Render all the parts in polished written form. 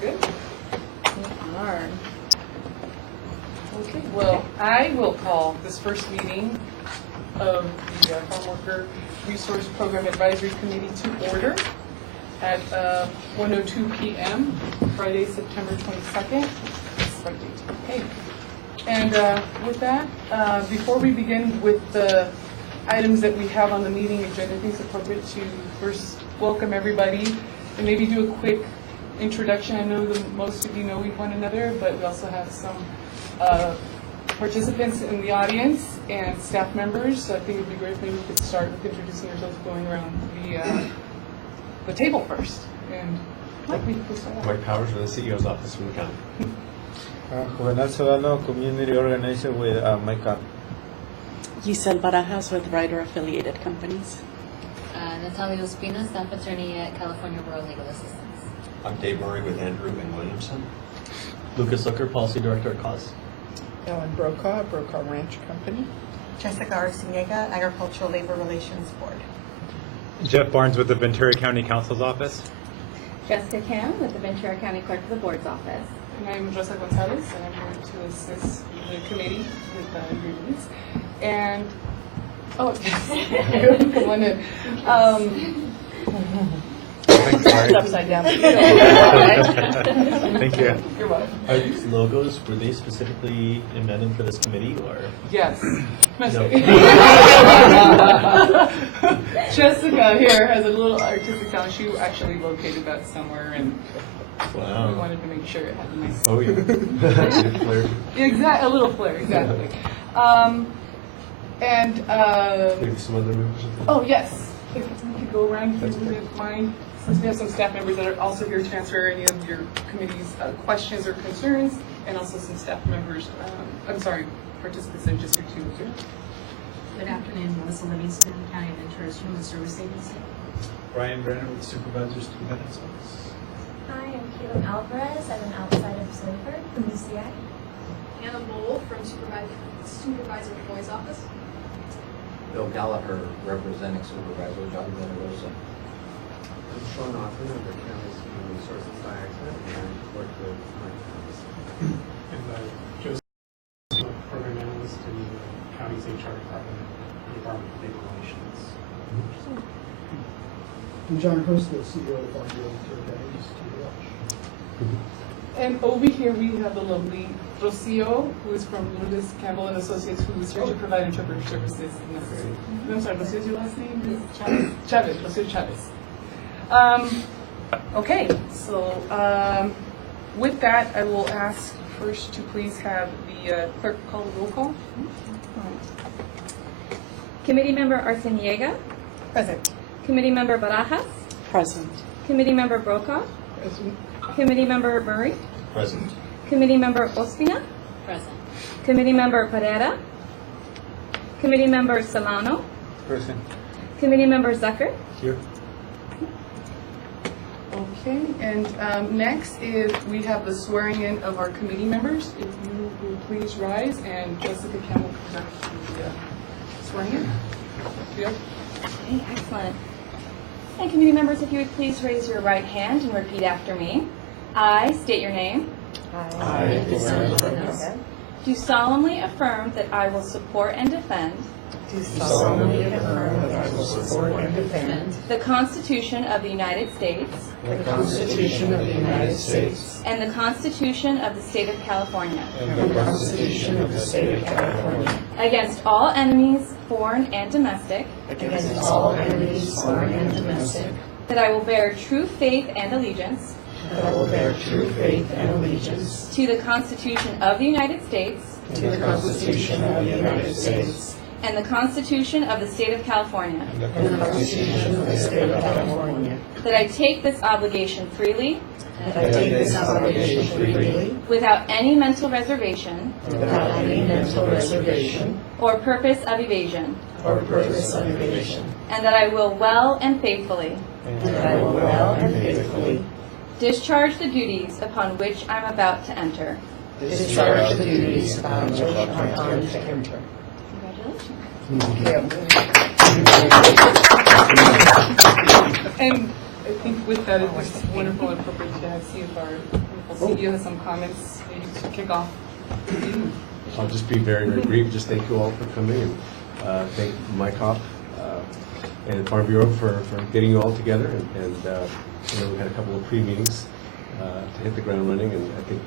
Good. Darn. Okay, well, I will call this first meeting of the Farmworker Resource Program Advisory Committee to order at 1:02 p.m. Friday, September 22nd. Okay. And with that, before we begin with the items that we have on the meeting agenda, I think it's appropriate to first welcome everybody and maybe do a quick introduction. I know that most of you know one another, but we also have some participants in the audience and staff members. So I think it would be great if maybe we could start with introducing yourselves, going around the table first. And Mike, we can start off. Mike Powers from the CEO's office from the county. Juvenal Solano, community organizer with MyCap. Giselle Barajas with Writer Affiliated Companies. Natalia Ospina, staff attorney at California Rural Legal Assistance. I'm Dave Murray with Andrew and Williamson. Lucas Zucker, Policy Director at CAUSE. Ellen Brokaw, Brokaw Ranch Company. Jessica Arciniega, Agricultural Labor Relations Board. Jeff Barnes with the Ventura County Council's Office. Jessica Kim with the Ventura County Clerk of the Board's Office. And I'm Rosa Gonzalez, and I'm here to assist the committee with your needs. And, come on in. Thanks, Mark. Upside down. Thank you. You're welcome. Are these logos, were they specifically invented for this committee, or? Yes. No. Jessica here has a little artistic talent. She actually located that somewhere, and we Wow. wanted to make sure it had a nice. Oh, yeah. A little flair, exactly. Maybe some other members of the... Oh, yes. If we could go around, if you wouldn't mind, since we have some staff members that are also here to answer any of your committee's questions or concerns, and also some staff members, participants that are just here too. Good afternoon, Melissa Livingston, County Ventura's Human Service Agency. Brian Brenner with Supervisors to Bennett's Office. Hi, I'm Caitlin Alvarez. I'm an outside observer from UCI. Anna Mole from Supervisor Boy's office. Bill Gallagher, representing Supervisor John De La Rosa. I'm Sean Austin, I'm the county's Human Resources Director, and I work with my office. And Joseph, Program Analyst in the county's HR department, the Department of Labor Relations. I'm John Host, the CEO of Farmworker, just to watch. And over here we have the lovely Rocio, who is from Lewis Campbell and Associates, who is here to provide interpreter services if necessary. I'm sorry, Rocio is your last name? Chavez. Chavez, Rocio Chavez. Okay, so with that, I will ask first to please have the clerk call the roll call. Committee Member Arciniega. Present. Committee Member Barajas. Present. Committee Member Brokaw. Present. Committee Member Murray. Present. Committee Member Ospina. Present. Committee Member Pereira. Committee Member Solano. Present. Committee Member Zucker. Here. Okay, and next is we have the swearing in of our committee members. If you will please rise, and Jessica Kim will conduct the swearing in. Yep. Okay, excellent. And committee members, if you would please raise your right hand and repeat after me. I state your name. I, Do solemnly affirm that I will support and defend do solemnly affirm that I will support and defend the Constitution of the United States the Constitution of the United States and the Constitution of the State of California and the Constitution of the State of California against all enemies, foreign and domestic, against all enemies, foreign and domestic, that I will bear true faith and allegiance that I will bear true faith and allegiance to the Constitution of the United States to the Constitution of the United States and the Constitution of the State of California, and the Constitution of the State of California, that I take this obligation freely, that I take this obligation freely, without any mental reservation without any mental reservation or purpose of evasion, or purpose of evasion, and that I will well and faithfully and that I will well and faithfully discharge the duties upon which I'm about to enter. discharge the duties upon which I am about to enter. Congratulations. And I think with that, it's wonderful and appropriate to see if our wonderful CEO has some comments maybe to kick off. I'll just be very, very brief. Just thank you all for coming, and thank MyCop and Farm Bureau for getting you all together. And you know, we had a couple of pre-meetings to hit the ground running, and I think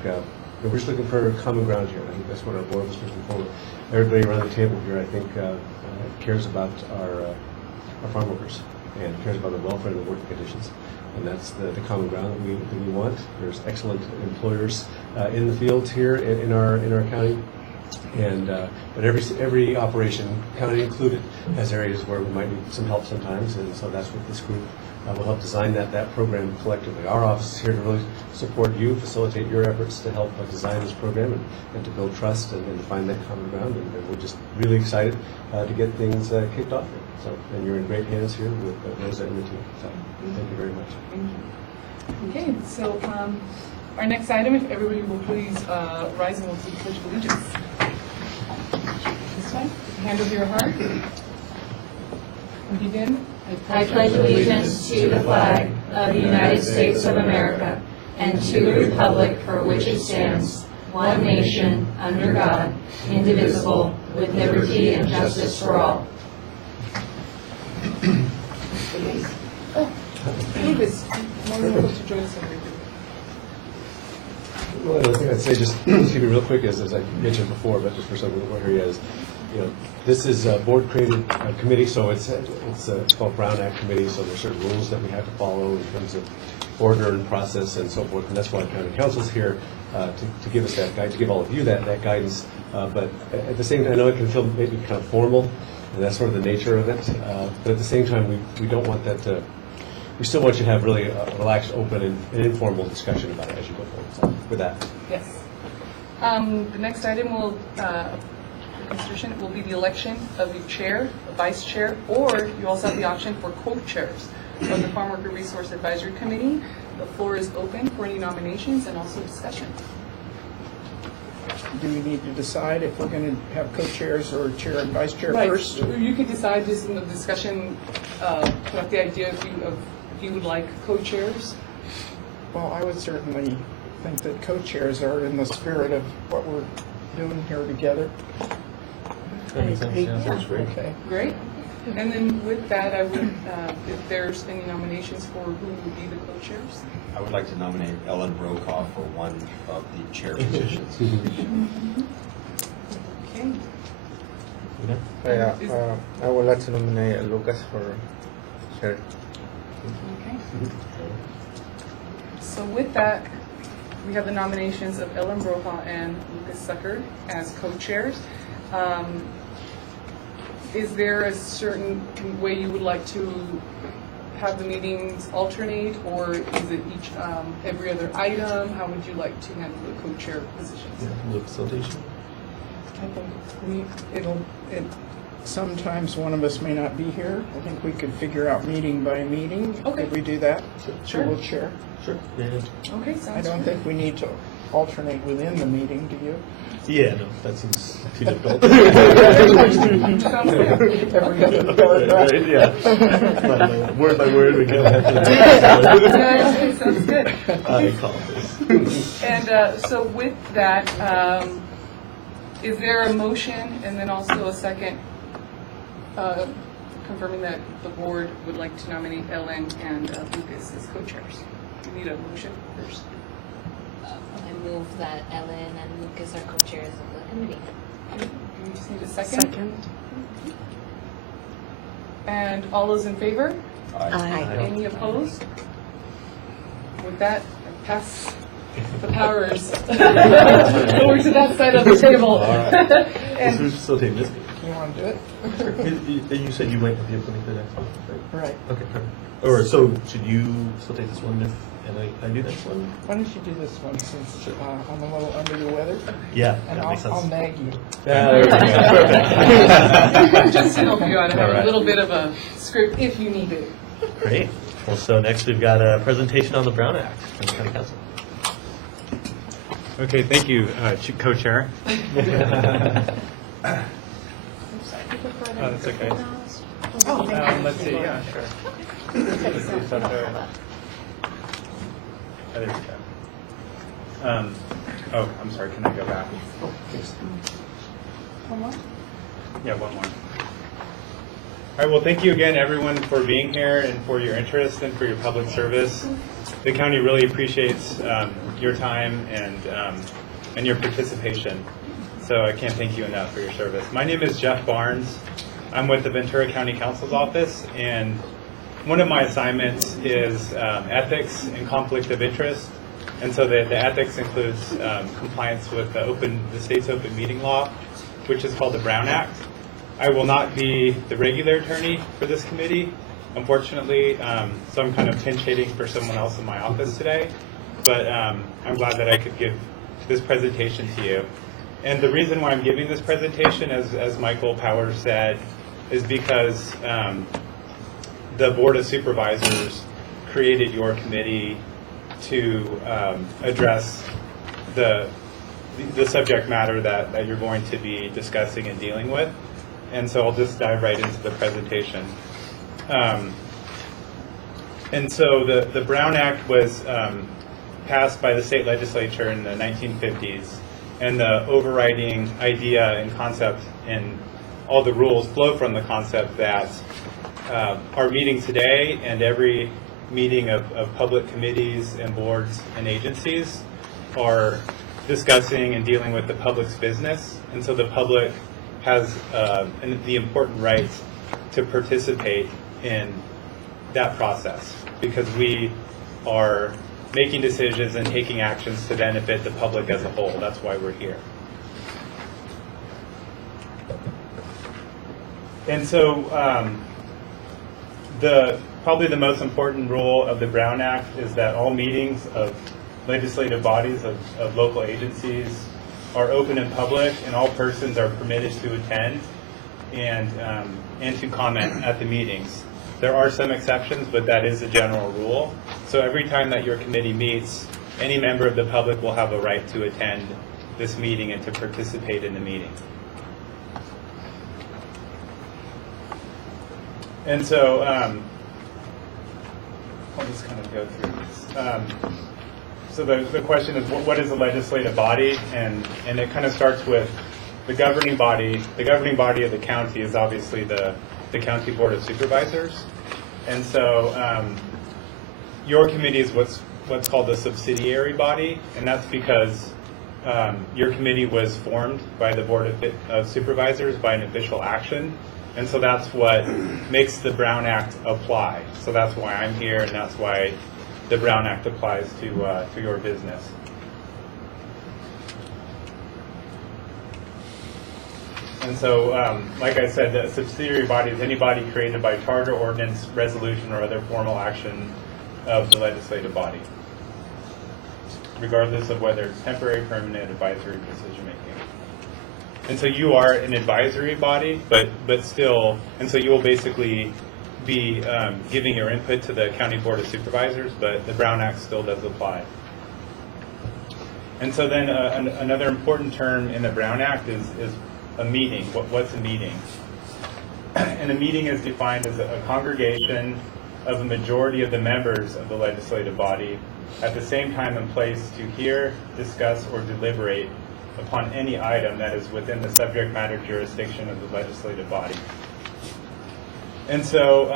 we're just looking for common ground here. I think that's what our board was looking for. Everybody around the table here, I think, cares about our farm workers and cares about the welfare and the working conditions. And that's the common ground that we want. There's excellent employers in the fields here in our county, and but every operation, county included, has areas where we might need some help sometimes, and so that's what this group will help design that program collectively. Our office is here to really support you, facilitate your efforts to help design this program and to build trust and to find that common ground. And we're just really excited to get things kicked off here. So, and you're in great hands here with Rosa and the team. So, thank you very much. Thank you. Okay, so our next item, if everybody will please rise and we'll do the Pledge of Allegiance. This way, hand over your heart. And begin. I pledge allegiance to the flag of the United States of America and to the republic for which it stands, one nation, under God, indivisible, with liberty and justice for all. Lucas, wonderful to join us. Well, the thing I'd say, just to keep it real quick, is, as I mentioned before, but just for some people who are here, is, you know, this is a board-created committee, so it's called Brown Act Committee, so there's certain rules that we have to follow in terms of order and process and so forth, and that's why County Council's here to give us that guide, to give all of you that guidance. But at the same time, I know it can feel maybe kind of formal, and that's sort of the nature of it. But at the same time, we don't want that to. We still want you to have really a relaxed, open, and informal discussion about it as you go forward. So, with that. Yes. The next item will consideration will be the election of the chair, a vice chair, or you also have the option for co-chairs of the Farm Worker Resource Advisory Committee. The floor is open for any nominations and also discussion. Do we need to decide if we're going to have co-chairs or chair and vice chair Right. first? You could decide just in the discussion what the idea if you would like co-chairs. Well, I would certainly think that co-chairs are in the spirit of what we're doing here together. That makes sense. Yeah, sounds great. Okay. Great. And then with that, I would, if there's any nominations for who would be the co-chairs. I would like to nominate Ellen Brokaw for one of the chair positions. Okay. I would like to nominate Lucas for chair. Okay. So with that, we have the nominations of Ellen Brokaw and Lucas Sucker as co-chairs. Is there a certain way you would like to have the meetings alternate, or is it each every other item? How would you like to handle the co-chair positions? Yeah, facilitation. I think Sometimes one of us may not be here. I think we could figure out meeting by meeting. Okay. Could we do that? Sure. We'll chair. Sure. Yeah. Okay, I sounds don't good. think we need to alternate within the meeting, do you? Yeah, no, that seems too difficult. Sounds good. Every other paragraph. Right, yeah. Word by word, we can have Okay, sounds good. I call this. And so with that, is there a motion and then also a second confirming that the board would like to nominate Ellen and Lucas as co-chairs? We need a motion first. I move that Ellen and Lucas are co-chairs of the committee. We just need a second. And all those in favor? Aye. Any opposed? With that, I pass the powers over to that side of the table. All right. And Who's facilitating this meeting? You want to do it? You said you might be able to make the next one, right? Right. Okay, perfect. Or so should you facilitate this one and I do this one? Why don't you do this one since I'm a little under the weather? Yeah, And that makes sense. I'll nag you. Yeah, there we go. Perfect. just to help you out, I have All right. a little bit of a script if you need it. Great. Well, so next we've got a presentation on the Brown Act from the County Council. Okay, thank you, co-chair. That's okay. Let's see, yeah, sure. There we go. Oh, I'm sorry, can I go back? One more? Yeah, one more. All right, well, thank you again, everyone, for being here and for your interest and for your public service. The county really appreciates your time and your participation. So I can't thank you enough for your service. My name is Jeff Barnes. I'm with the Ventura County Council's office, and one of my assignments is ethics and conflict of interest. And so the ethics includes compliance with the state's open meeting law, which is called the Brown Act. I will not be the regular attorney for this committee, unfortunately, so I'm kind of pinch hitting for someone else in my office today. But I'm glad that I could give this presentation to you. And the reason why I'm giving this presentation, as Michael Powers said, is because the Board of Supervisors created your committee to address the subject matter that you're going to be discussing and dealing with. And so I'll just dive right into the presentation. And so the Brown Act was passed by the state legislature in the 1950s, and the overriding idea and concept and all the rules flow from the concept that our meeting today and every meeting of public committees and boards and agencies are discussing and dealing with the public's business, and so the public has the important right to participate in that process, because we are making decisions and taking actions to benefit the public as a whole. That's why we're here. And so probably the most important rule of the Brown Act is that all meetings of legislative bodies of local agencies are open and public, and all persons are permitted to attend and to comment at the meetings. There are some exceptions, but that is a general rule. So every time that your committee meets, any member of the public will have a right to attend this meeting and to participate in the meeting. And so I'll just kind of go through this. So the question is, what is a legislative body? And it kind of starts with the governing body. The governing body of the county is obviously the County Board of Supervisors. And so your committee is what's called a subsidiary body, and that's because your committee was formed by the Board of Supervisors by an official action. And so that's what makes the Brown Act apply. So that's why I'm here, and that's why the Brown Act applies to your business. And so, like I said, the subsidiary body is any body created by charter, ordinance, resolution, or other formal action of the legislative body, regardless of whether it's temporary, permanent, advisory, decision-making. And so you are an advisory body, but still, and so you will basically be giving your input to the County Board of Supervisors, but the Brown Act still does apply. And so then another important term in the Brown Act is a meeting. What's a meeting? And a meeting is defined as a congregation of a majority of the members of the legislative body at the same time and place to hear, discuss, or deliberate upon any item that is within the subject matter jurisdiction of the legislative body. And so,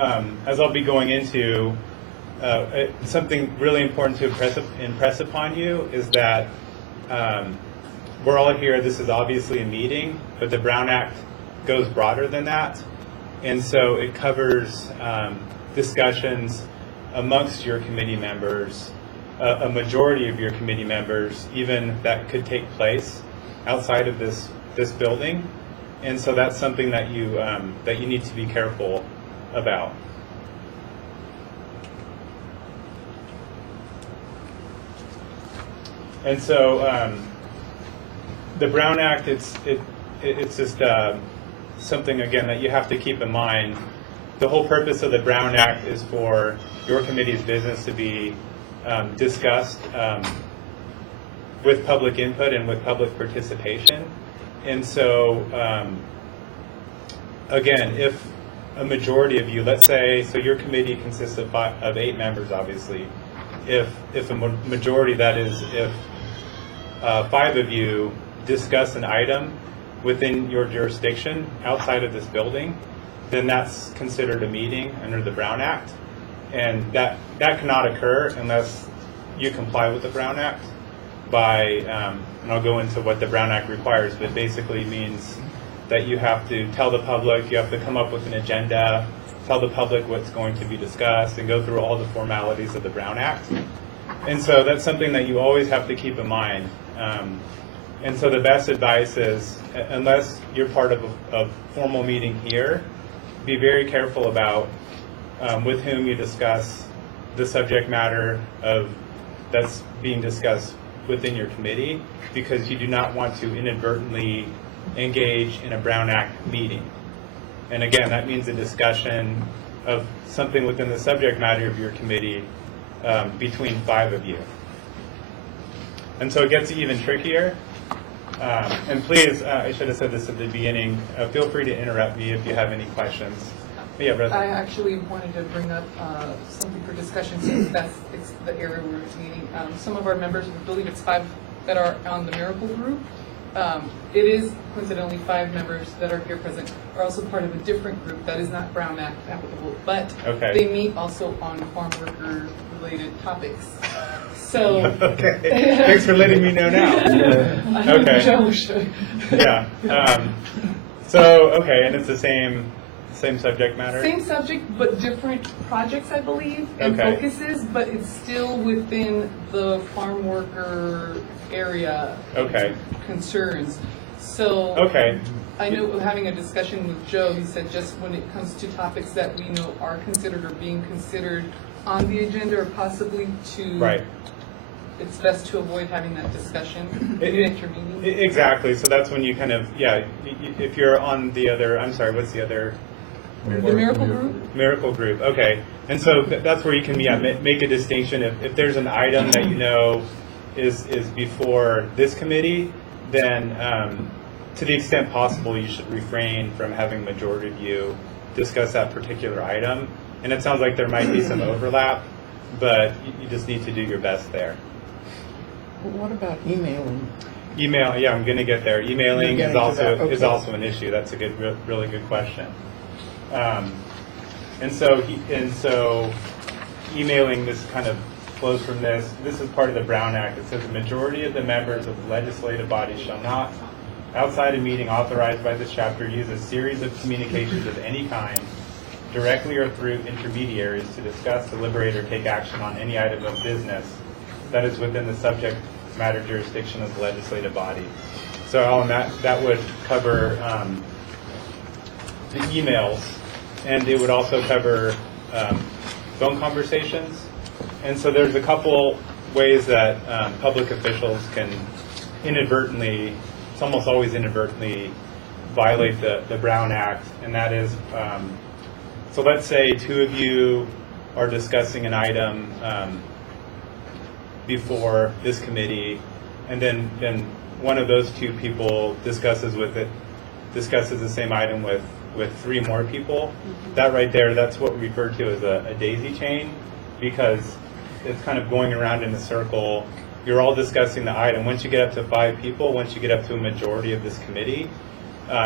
as I'll be going into, something really important to impress upon you is that we're all here. This is obviously a meeting, but the Brown Act goes broader than that. And so it covers discussions amongst your committee members, a majority of your committee members, even that could take place outside of this building. And so that's something that you need to be careful about. And so the Brown Act, it's just something, again, that you have to keep in mind. The whole purpose of the Brown Act is for your committee's business to be discussed with public input and with public participation. And so, again, if a majority of you, let's say, so your committee consists of 8 members, obviously. if a majority, that is, if 5 of you discuss an item within your jurisdiction outside of this building, then that's considered a meeting under the Brown Act. And that cannot occur unless you comply with the Brown Act by, and I'll go into what the Brown Act requires, but basically means that you have to tell the public, you have to come up with an agenda, tell the public what's going to be discussed, and go through all the formalities of the Brown Act. And so that's something that you always have to keep in mind. And so the best advice is, unless you're part of a formal meeting here, be very careful about with whom you discuss the subject matter that's being discussed within your committee, because you do not want to inadvertently engage in a Brown Act meeting. And again, that means a discussion of something within the subject matter of your committee between 5 of you. And so it gets even trickier. And please, I should have said this at the beginning, feel free to interrupt me if you have any questions. Yeah, Brother. I actually wanted to bring up something for discussion, since it's the area we're meeting. Some of our members, I believe it's 5 that are on the Miracle Group. It is coincidentally 5 members that are here present are also part of a different group that is not Brown Act applicable, but they meet also on farm worker related topics. So okay. Thanks for letting me know now. Okay. Yeah. So and it's the same subject matter? Same subject, but different projects, I believe, and focuses, but it's still within the farm worker area concerns. So I know having a discussion with Joe, he said just when it comes to topics that we know are considered or being considered on the agenda, or possibly to it's best to avoid having that discussion at your meeting. Exactly. So that's when you kind of, if you're on the other, I'm sorry, what's the other? The Miracle Group? Miracle Group, okay. And so that's where you can make a distinction. If there's an item that you know is before this committee, then to the extent possible, you should refrain from having majority of you discuss that particular item. And it sounds like there might be some overlap, but you just need to do your best there. What about emailing? Email, I'm going to get there. Emailing is also an issue. That's a really good question. And so emailing, this kind of flows from this. This is part of the Brown Act. It says the majority of the members of the legislative body shall not, outside a meeting authorized by this chapter, use a series of communications of any kind, directly or through intermediaries, to discuss, deliberate, or take action on any item of business that is within the subject matter jurisdiction of the legislative body. So Alan, that would cover the emails, and it would also cover phone conversations. And so there's a couple ways that public officials can inadvertently, it's almost always inadvertently, violate the Brown Act, and that is, so let's say 2 of you are discussing an item before this committee, and then one of those 2 people discusses the same item with 3 more people. That right there, that's what we refer to as a daisy chain, because it's kind of going around in a circle. You're all discussing the item. Once you get up to 5 people, once you get up to a majority of this committee,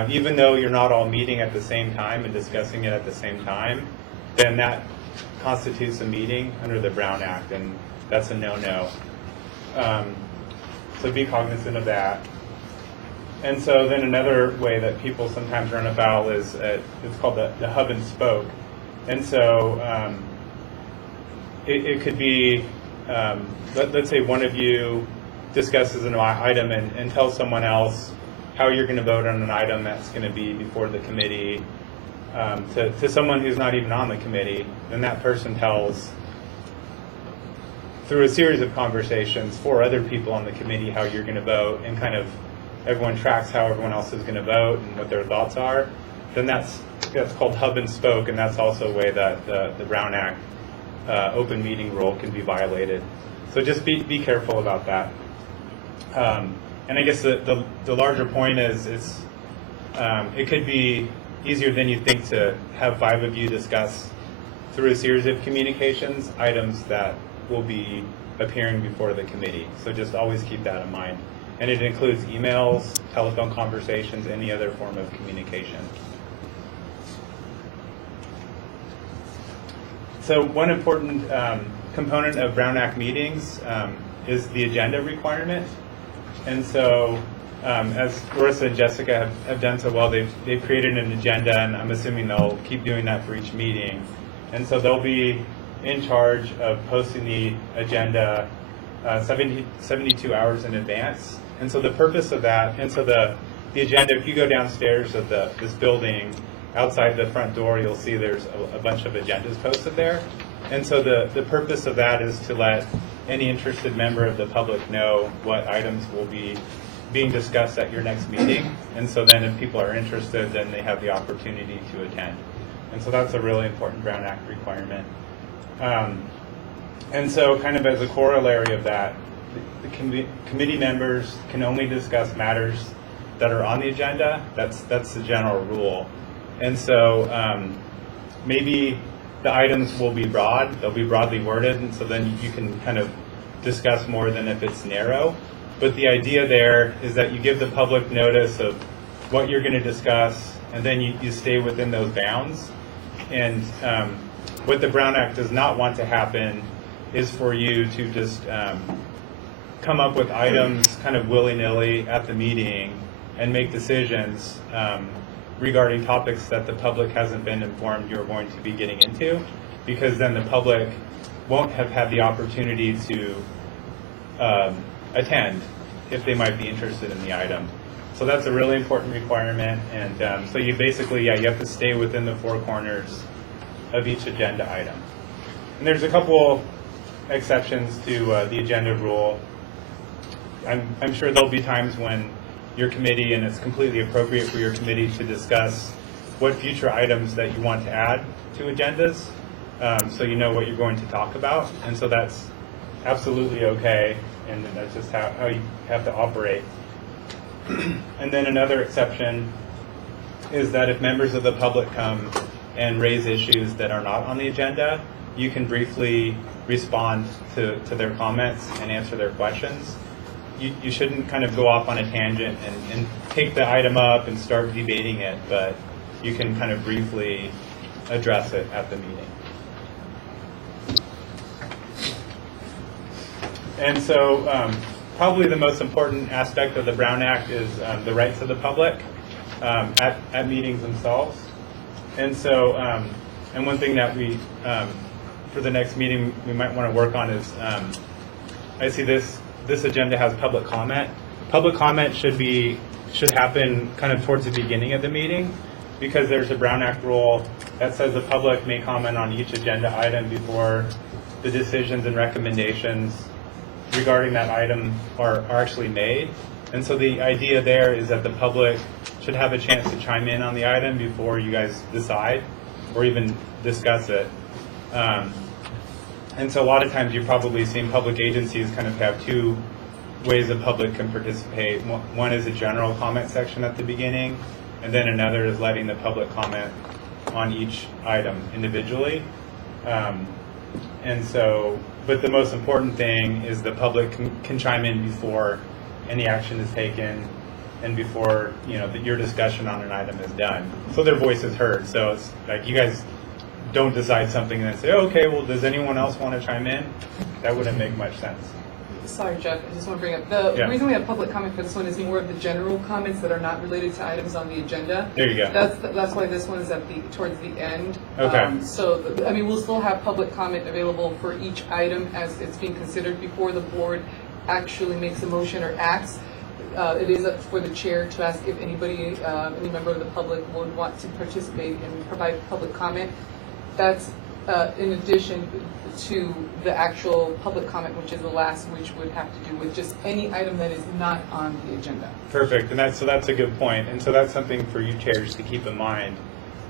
even though you're not all meeting at the same time and discussing it at the same time, then that constitutes a meeting under the Brown Act, and that's a no-no. So be cognizant of that. And so then another way that people sometimes run afoul is, it's called the hub and spoke. And so it could be, let's say one of you discusses an item and tells someone else how you're going to vote on an item that's going to be before the committee to someone who's not even on the committee. Then that person tells, through a series of conversations, 4 other people on the committee how you're going to vote, and kind of everyone tracks how everyone else is going to vote and what their thoughts are. Then that's called hub and spoke, and that's also a way that the Brown Act open meeting rule can be violated. So just be careful about that. And I guess the larger point is it could be easier than you think to have 5 of you discuss through a series of communications items that will be appearing before the committee. So just always keep that in mind. And it includes emails, telephone conversations, any other form of communication. So one important component of Brown Act meetings is the agenda requirement. And so as Larissa and Jessica have done so well, they've created an agenda, and I'm assuming they'll keep doing that for each meeting. And so they'll be in charge of posting the agenda 72 hours in advance. And so the purpose of that, and so the agenda, if you go downstairs of this building, outside the front door, you'll see there's a bunch of agendas posted there. And so the purpose of that is to let any interested member of the public know what items will be being discussed at your next meeting. And so then if people are interested, then they have the opportunity to attend. And so that's a really important Brown Act requirement. And so kind of as a corollary of that, the committee members can only discuss matters that are on the agenda. That's the general rule. And so maybe the items will be broad, they'll be broadly worded, and so then you can kind of discuss more than if it's narrow. But the idea there is that you give the public notice of what you're going to discuss, and then you stay within those bounds. And what the Brown Act does not want to happen is for you to just come up with items kind of willy-nilly at the meeting and make decisions regarding topics that the public hasn't been informed you're going to be getting into, because then the public won't have had the opportunity to attend if they might be interested in the item. So that's a really important requirement, and so you basically, you have to stay within the four corners of each agenda item. And there's a couple exceptions to the agenda rule. I'm sure there'll be times when your committee, and it's completely appropriate for your committee to discuss what future items that you want to add to agendas, so you know what you're going to talk about. And so that's absolutely okay, and that's just how you have to operate. And then another exception is that if members of the public come and raise issues that are not on the agenda, you can briefly respond to their comments and answer their questions. You shouldn't kind of go off on a tangent and take the item up and start debating it, but you can kind of briefly address it at the meeting. And so probably the most important aspect of the Brown Act is the rights of the public at meetings themselves. And so, and one thing that we, for the next meeting, we might want to work on is, I see this agenda has public comment. Public comment should happen kind of towards the beginning of the meeting, because there's a Brown Act rule that says the public may comment on each agenda item before the decisions and recommendations regarding that item are actually made. And so the idea there is that the public should have a chance to chime in on the item before you guys decide or even discuss it. And so a lot of times you've probably seen public agencies kind of have two ways the public can participate. One is a general comment section at the beginning, and then another is letting the public comment on each item individually. And so, but the most important thing is the public can chime in before any action is taken and before, you know, your discussion on an item is done. So their voice is heard. So it's like you guys don't decide something and then say, oh, okay, well, does anyone else want to chime in? That wouldn't make much sense. Sorry, Jeff, I just want to bring up, the reason we have public comment for this one is more of the general comments that are not related to items on the agenda. There you go. That's why this one is towards the end. Okay. I mean, we'll still have public comment available for each item as it's being considered before the board actually makes a motion or acts. It is up for the chair to ask if anybody, any member of the public would want to participate and provide public comment. That's in addition to the actual public comment, which is the last, which would have to do with just any item that is not on the agenda. Perfect, and that's a good point. And so that's something for you chairs to keep in mind.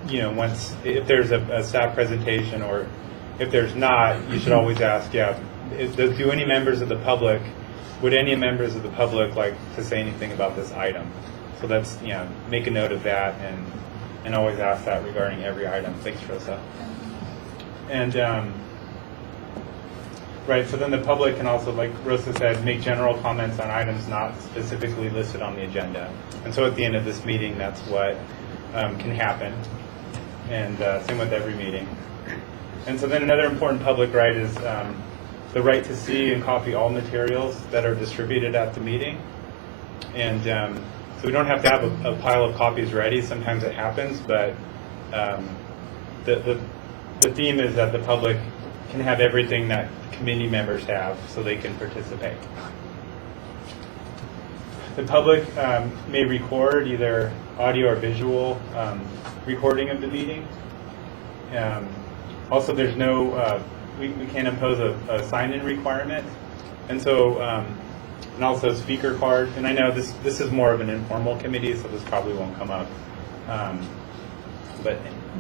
You know, if there's a staff presentation, or if there's not, you should always ask, do any members of the public, would any members of the public like to say anything about this item? So that's, make a note of that, and always ask that regarding every item. Thanks, Rosa. And Right, so then the public can also, like Rosa said, make general comments on items not specifically listed on the agenda. And so at the end of this meeting, that's what can happen. And same with every meeting. And so then another important public right is the right to see and copy all materials that are distributed at the meeting. And so we don't have to have a pile of copies ready. Sometimes it happens, but the theme is that the public can have everything that committee members have so they can participate. The public may record either audio or visual recording of the meeting. Also, there's no, we can't impose a sign-in requirement. And so, and also a speaker card. And I know this is more of an informal committee, so this probably won't come up. But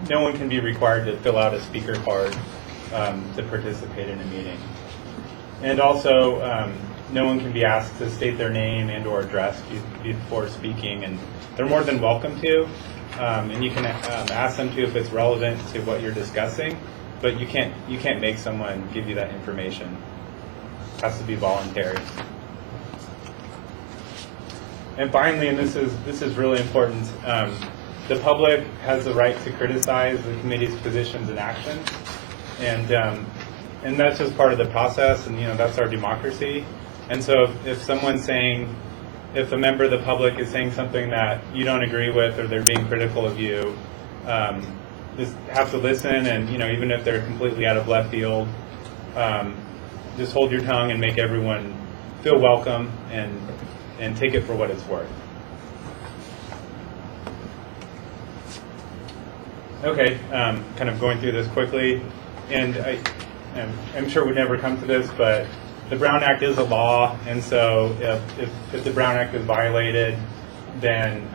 no one can be required to fill out a speaker card to participate in a meeting. And also, no one can be asked to state their name and or address before speaking, and they're more than welcome to. And you can ask them to if it's relevant to what you're discussing, but you can't make someone give you that information. It has to be voluntary. And finally, and this is really important, the public has the right to criticize the committee's positions and actions, and that's just part of the process, and that's our democracy. And so if someone's saying, if a member of the public is saying something that you don't agree with, or they're being critical of you, just have to listen, and even if they're completely out of left field, just hold your tongue and make everyone feel welcome and take it for what it's worth. Okay, kind of going through this quickly, and I'm sure we'd never come to this, but the Brown Act is a law, and so if the Brown Act is violated, then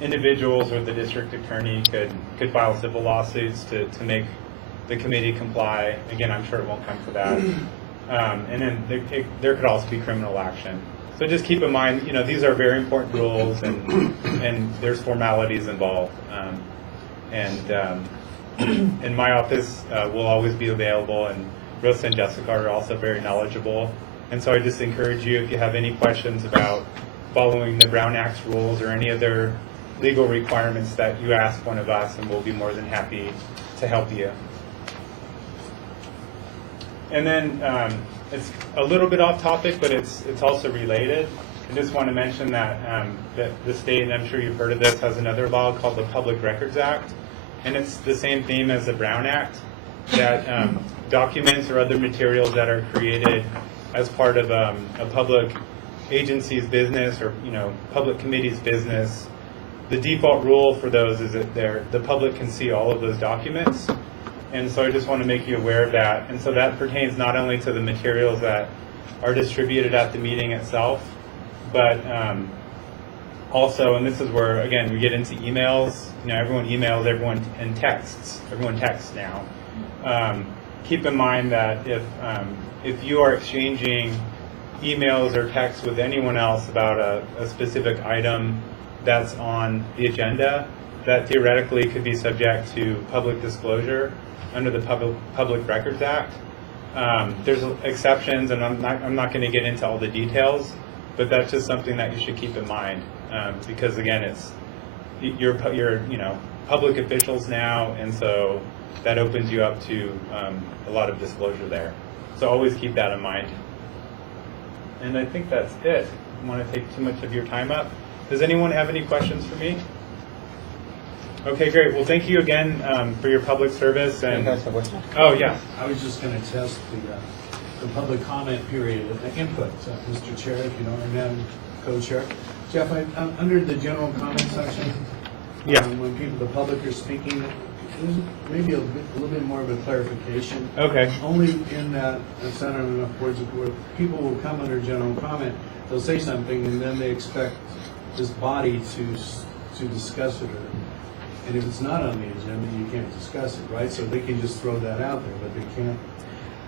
individuals or the district attorney could file civil lawsuits to make the committee comply. Again, I'm sure it won't come to that. And then there could also be criminal action. So just keep in mind, these are very important rules, and there's formalities involved. And my office will always be available, and Rosa and Jessica are also very knowledgeable. And so I just encourage you, if you have any questions about following the Brown Act's rules or any other legal requirements, that you ask one of us, and we'll be more than happy to help you. And then it's a little bit off topic, but it's also related. I just want to mention that the state, and I'm sure you've heard of this, has another law called the Public Records Act. And it's the same theme as the Brown Act, that documents or other materials that are created as part of a public agency's business or public committee's business, the default rule for those is that the public can see all of those documents. And so I just want to make you aware of that. And so that pertains not only to the materials that are distributed at the meeting itself, but also, and this is where, again, we get into emails. Everyone emails, everyone texts now. Keep in mind that if you are exchanging emails or texts with anyone else about a specific item that's on the agenda, that theoretically could be subject to public disclosure under the Public Records Act. There's exceptions, and I'm not going to get into all the details, but that's just something that you should keep in mind, because again, you're public officials now, and so that opens you up to a lot of disclosure there. So always keep that in mind. And I think that's it. I don't want to take too much of your time up. Does anyone have any questions for me? Okay, great. Well, thank you again for your public service. And oh, yeah. I was just going to test the public comment period, the input, Mr. Chair, if you don't remember, co-chair. Jeff, under the general comment section, when the public are speaking, maybe a little bit more of a clarification. Okay. Only in that, it's not enough words, where people will come under general comment, they'll say something, and then they expect this body to discuss it. And if it's not on the agenda, you can't discuss it, right? So they can just throw that out there, but they can't.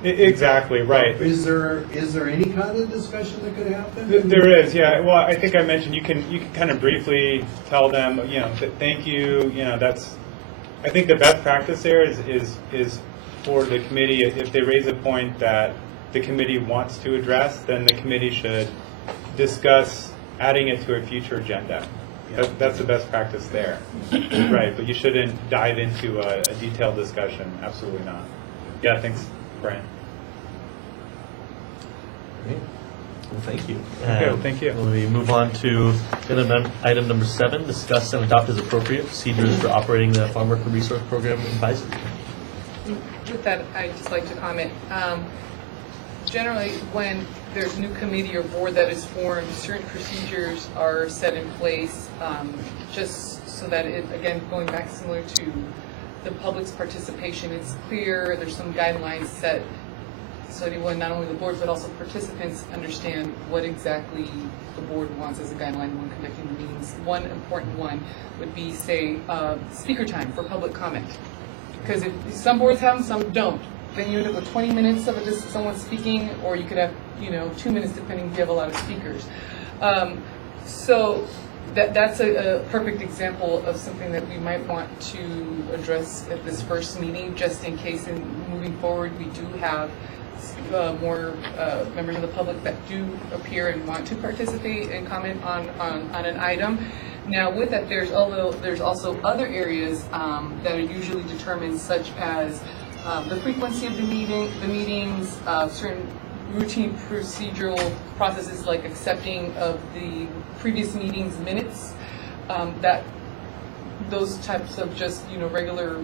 Exactly, right. Is there any kind of discussion that could happen? There is, yeah. Well, I think I mentioned you can kind of briefly tell them, thank you. That's. I think the best practice there is for the committee, if they raise a point that the committee wants to address, then the committee should discuss adding it to a future agenda. That's the best practice there. Right, but you shouldn't dive into a detailed discussion. Absolutely not. Yeah, thanks, Brian. Great. Well, thank you. Okay, well, thank you. We move on to item number 7, discuss and adopt as appropriate procedures for operating the Farm Worker Resource Program Advisory. With that, I'd just like to comment. Generally, when there's a new committee or board that is formed, certain procedures are set in place, just so that it, again, going back similar to the public's participation, it's clear, there's some guidelines set, so anyone, not only the board, but also participants understand what exactly the board wants as a guideline when conducting the meetings. One important one would be, say, speaker time for public comment. Because if some boards have them, some don't. Then you end up with 20 minutes of just someone speaking, or you could have, 2 minutes depending if you have a lot of speakers. So that's a perfect example of something that we might want to address at this first meeting, just in case in moving forward we do have more members of the public that do appear and want to participate and comment on an item. Now, with that, there's also other areas that are usually determined, such as the frequency of the meetings, certain routine procedural processes like accepting of the previous meeting's minutes, that those types of just regular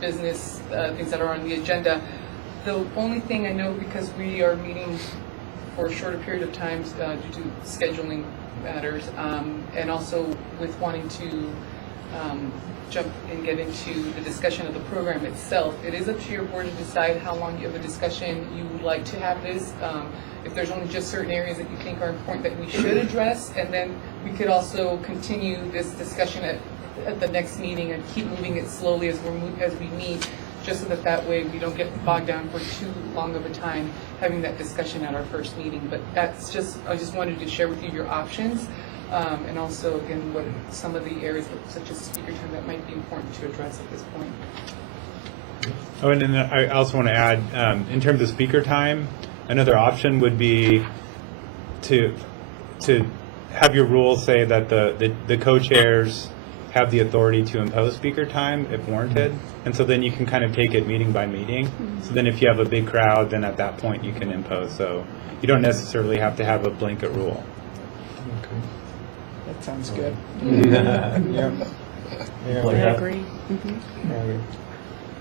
business things that are on the agenda. The only thing I know, because we are meeting for a shorter period of time due to scheduling matters, and also with wanting to jump and get into the discussion of the program itself, it is up to your board to decide how long of a discussion you would like to have this. If there's only just certain areas that you think are important that we should address, and then we could also continue this discussion at the next meeting and keep moving it slowly as we meet, just so that way we don't get bogged down for too long of a time having that discussion at our first meeting. But that's just, I just wanted to share with you your options, and also, again, what some of the areas such as speaker time that might be important to address at this point. Oh, and then I also want to add, in terms of speaker time, another option would be to have your rules say that the co-chairs have the authority to impose speaker time if warranted, and so then you can kind of take it meeting by meeting. So then if you have a big crowd, then at that point you can impose. So you don't necessarily have to have a blanket rule. Okay. That sounds good. Yeah. Yeah. I agree. I agree.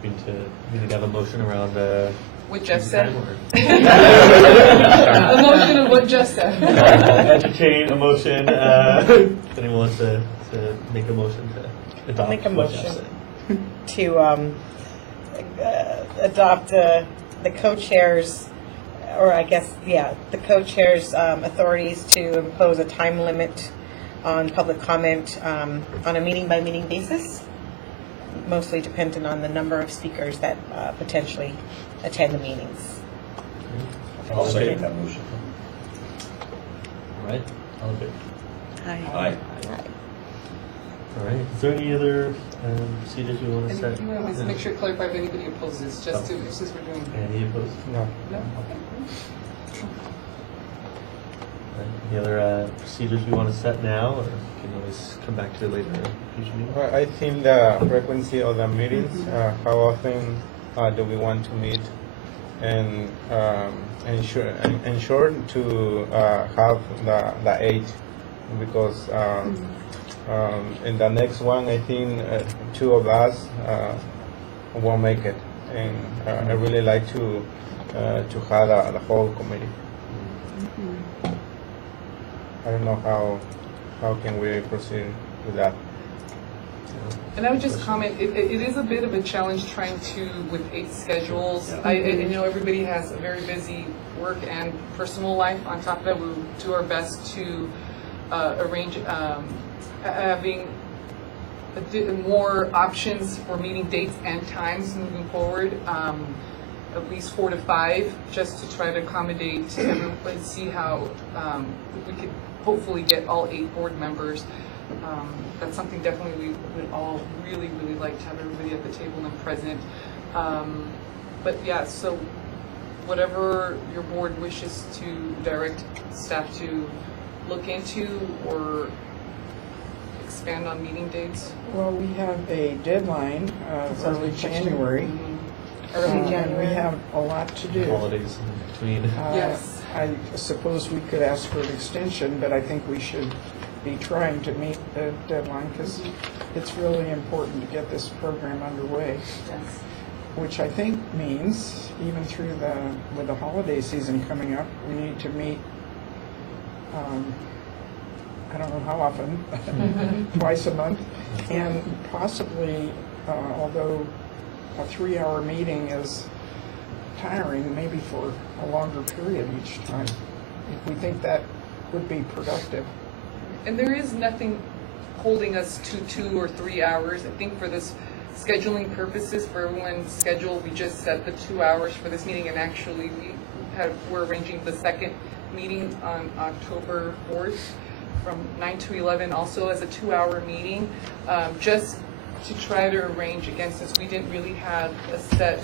We need to have a motion around What Jeff said? a A motion of what Jeff said. entertain a motion. If anyone wants to make a motion to adopt. Make a what Jeff motion. said. To adopt the co-chairs, or I guess, the co-chairs' authorities to impose a time limit on public comment on a meeting-by-meeting basis, mostly dependent on the number of speakers that potentially attend the meetings. I'll second that motion. All right. All in favor? Aye. All right. Is there any other procedures you want to And set? you want to make sure to clarify if anybody opposes, just to, since we're doing. Any opposed? No. No? Okay. Any other procedures we want to set now, or can you always come back to it later in a future meeting? Well, I think the frequency of the meetings, how often do we want to meet, and ensure to have the age, because in the next one, I think 2 of us won't make it, and I really like to have the whole committee. I don't know how can we proceed with that. And I would just comment, it is a bit of a challenge trying to, with 8 schedules. I know everybody has a very busy work and personal life. On top of that, we'll do our best to arrange having more options for meeting dates and times moving forward. At least 4 to 5, just to try to accommodate everybody, see how we could hopefully get all 8 board members. That's something definitely we would all really like to have everybody at the table and present. But yeah, so whatever your board wishes to direct staff to look into or expand on meeting dates. Well, we have a deadline, early January. Early January. We have a lot to do. Holidays in between. Yes. I suppose we could ask for an extension, but I think we should be trying to meet the deadline because it's really important to get this program underway. Yes. Which I think means, even through with the holiday season coming up, we need to meet, I don't know how often, twice a month, and possibly, although a 3-hour meeting is tiring, maybe for a longer period each time, if we think that would be productive. And there is nothing holding us to 2 or 3 hours. I think for this scheduling purposes, for everyone's schedule, we just set the 2 hours for this meeting, and actually we're arranging the second meeting on October 4th from 9 to 11, also as a 2-hour meeting, just to try to arrange again, since we didn't really have a set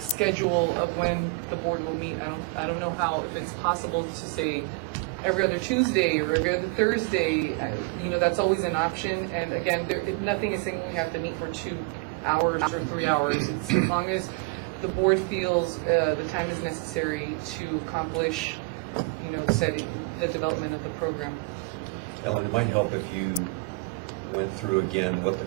schedule of when the board will meet. I don't know how, if it's possible to say every other Tuesday or every other Thursday. That's always an option. And again, nothing is saying we have to meet for 2 hours or 3 hours. It's as long as the board feels the time is necessary to accomplish, setting the development of the program. Ellen, it might help if you went through again what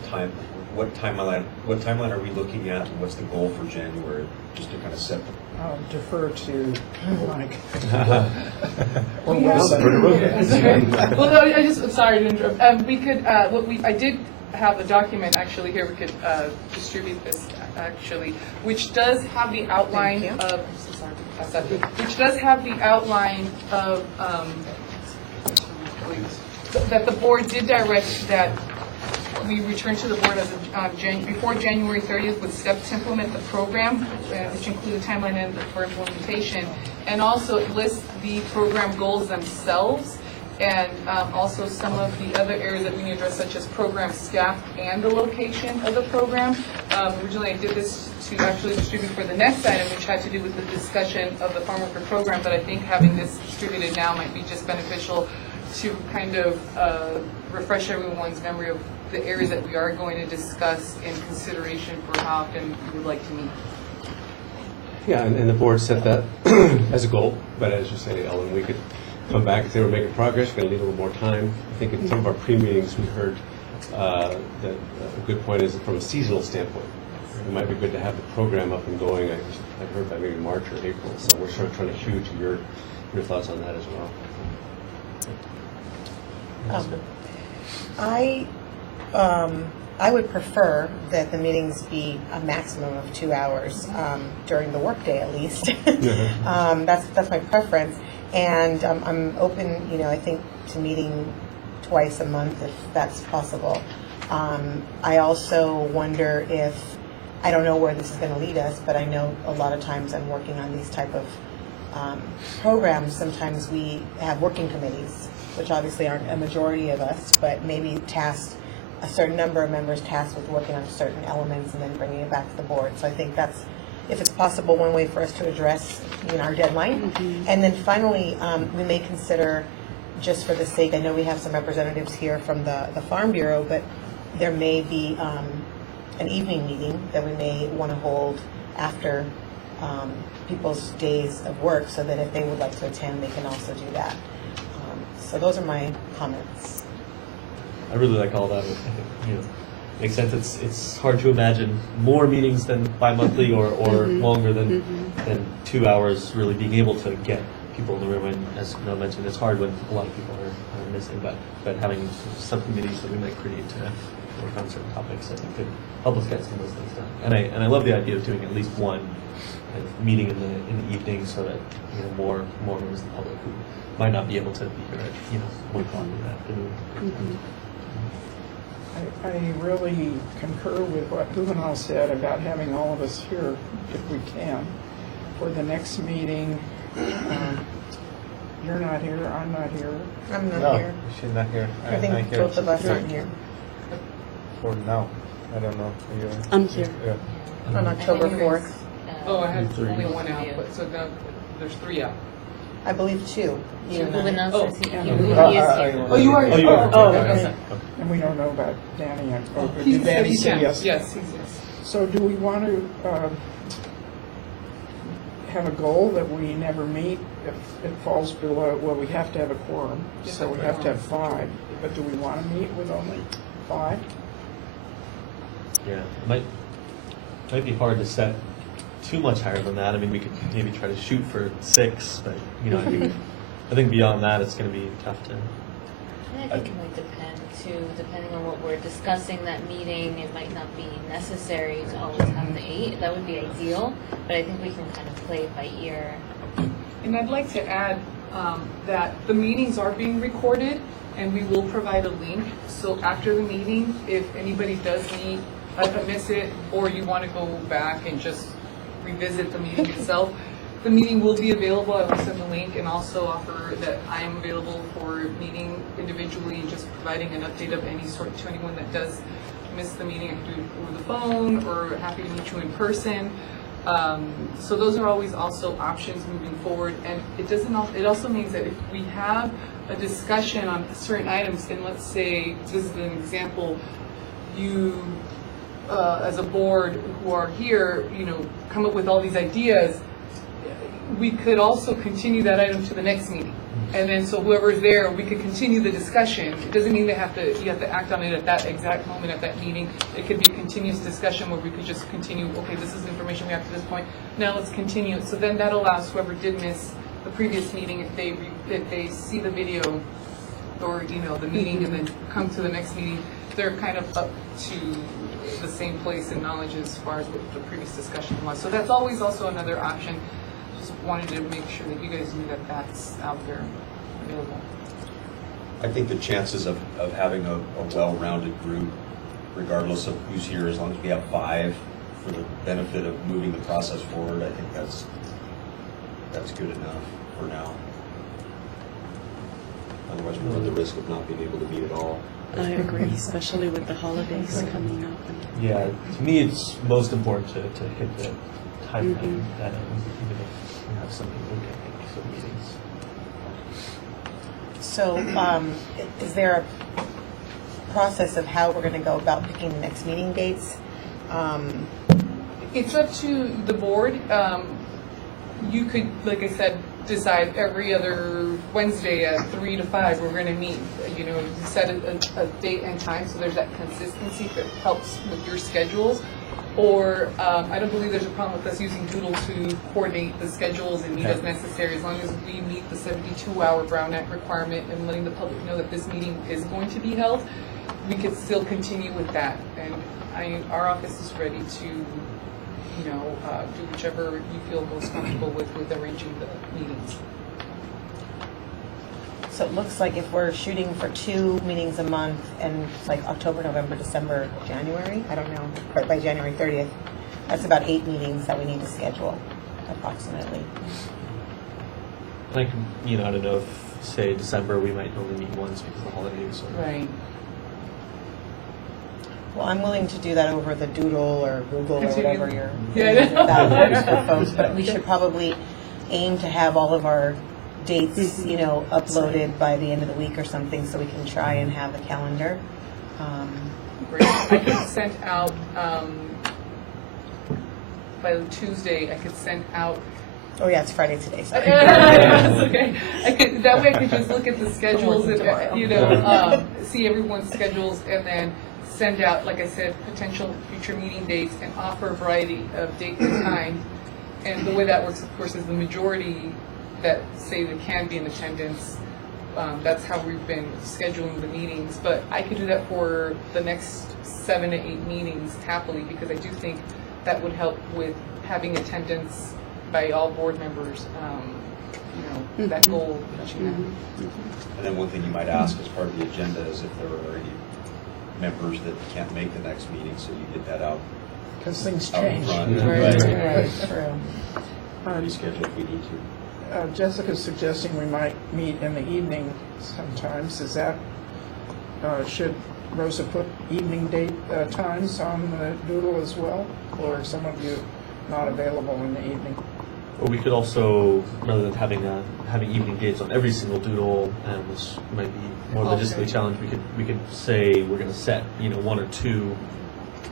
timeline are we looking at, and what's the goal for January, just to kind of set the. I'll defer to Mike. Well, no, I'm sorry to interrupt. We could, I did have a document actually here. We could distribute this actually, which does have the outline of. I'm so sorry. Which does have the outline of that the board did direct that we return to the board before January 30th with steps to implement the program, which include a timeline and for implementation, and also lists the program goals themselves, and also some of the other areas that we need to address, such as program staff and the location of the program. Originally, I did this to actually distribute for the next item, which had to do with the discussion of the Farmworker program, but I think having this distributed now might be just beneficial to kind of refresh everyone's memory of the areas that we are going to discuss in consideration for how often we would like to meet. Yeah, and the board set that as a goal, but as you say, Ellen, we could come back and say we're making progress, we're going to need a little more time. I think in some of our pre-meetings we heard that a good point is from a seasonal standpoint. It might be good to have the program up and going, I've heard by maybe March or April, so we're sort of trying to hew to your thoughts on that as well. I would prefer that the meetings be a maximum of 2 hours during the workday, at least. That's my preference, and I'm open. I think to meeting twice a month if that's possible. I also wonder if I don't know where this is going to lead us, but I know a lot of times I'm working on these type of programs. Sometimes we have working committees, which obviously aren't a majority of us, but maybe a certain number of members tasked with working on certain elements and then bringing it back to the board. So I think that's, if it's possible, one way for us to address our deadline. And then finally, we may consider, just for the sake, I know we have some representatives here from the Farm Bureau, but there may be an evening meeting that we may want to hold after people's days of work, so that if they would like to attend, they can also do that. So those are my comments. I really like all that. I think, makes sense. It's hard to imagine more meetings than bi-monthly or longer than 2 hours really being able to get people in the room. And as Mel mentioned, it's hard when a lot of people are missing, but having subcommittees that we might create to work on certain topics, I think could help us get some of those things done. And I love the idea of doing at least one kind of meeting in the evening, so that more members of the public who might not be able to be here at 1 o'clock in the afternoon. I really concur with what Juvenal said about having all of us here, if we can, for the next meeting. You're not here, I'm not here. I'm not here. She's not here. I think both of us aren't here. For now. I don't know. I'm here. Yeah. On October 4th. Oh, I had Three. only one out, but so now there's 3 out. I believe 2. You and I. Juvenile says he Oh. he is Oh, you are? Oh, you are. Oh, Okay. okay. And we don't know about Danny. Did He said Danny he say can. yes? Yes, he says. So do we want to have a goal that we never meet if it falls below, well, we have to have a quorum, so we have to have 5, but do we want to meet with only 5? Yeah, it might be hard to set too much higher than that. I mean, we could maybe try to shoot for 6, but I think beyond that, it's going to be tough to. And I think it might depend too, depending on what we're discussing that meeting. It might not be necessary to always have the 8. That would be ideal, but I think we can kind of play it by ear. And I'd like to add that the meetings are being recorded, and we will provide a link. So after the meeting, if anybody does need miss it, or you want to go back and just revisit the meeting itself, the meeting will be available. I will send the link and also offer that I am available for meeting individually and just providing an update of any sort to anyone that does miss the meeting. I can do it over the phone or happy to meet you in person. So those are always also options moving forward. And it also means that if we have a discussion on certain items, and let's say, this is an example, you as a board who are here, come up with all these ideas, we could also continue that item to the next meeting. And then so whoever's there, we could continue the discussion. It doesn't mean you have to act on it at that exact moment at that meeting. It could be a continuous discussion where we could just continue, okay, this is the information we have to this point. Now let's continue it. So then that allows whoever did miss the previous meeting, if they see the video or the meeting and then come to the next meeting, they're kind of up to the same place in knowledge as far as what the previous discussion was. So that's always also another option. Just wanted to make sure that you guys knew that that's out there available. I think the chances of having a well-rounded group, regardless of who's here, as long as we have 5 for the benefit of moving the process forward, I think that's good enough for now. Otherwise, we run the risk of not being able to meet at all. I agree, especially with the holidays coming up. Yeah, to me, it's most important to hit the timeline that even if we have some people getting some meetings. So, is there a process of how we're going to go about picking the next meeting dates? It's up to the board. You could, like I said, decide every other Wednesday at 3 to 5 we're going to meet. Set a date and time so there's that consistency that helps with your schedules. Or I don't believe there's a problem with us using Doodle to coordinate the schedules and meet as necessary, as long as we meet the 72-hour Brown Act requirement and letting the public know that this meeting is going to be held. We could still continue with that, and our office is ready to, do whichever you feel most comfortable with arranging the meetings. So it looks like if we're shooting for 2 meetings a month, and it's like October, November, December, January, I don't know, but by January 30th, that's about 8 meetings that we need to schedule, approximately. Like, I don't know if, say, December, we might only meet once because of the holidays. Right. Well, I'm willing to do that over the Doodle or Google or whatever you're, Yeah. that works for folks, but we should probably aim to have all of our dates, uploaded by the end of the week or something, so we can try and have a calendar. Great. I could send out, by Tuesday, I could send out. Oh yeah, it's Friday today, sorry. Okay. That way I could just look at the schedules and, see everyone's schedules, and then send out, like I said, potential future meeting dates and offer a variety of dates and times. And the way that works, of course, is the majority that say they can be in attendance. That's how we've been scheduling the meetings. But I could do that for the next 7 to 8 meetings happily, because I do think that would help with having attendance by all board members. That goal that you have. And then one thing you might ask as part of the agenda is if there are any members that can't make the next meeting, so you get that out. Because things out change. front. Right, true. Reschedule if we need to. Jessica's suggesting we might meet in the evening sometimes. Is that, should Rosa put evening date times on the doodle as well, or are some of you not available in the evening? Or we could also, rather than having evening dates on every single doodle, which might be more logistically challenged, we could say we're going to set 1 or 2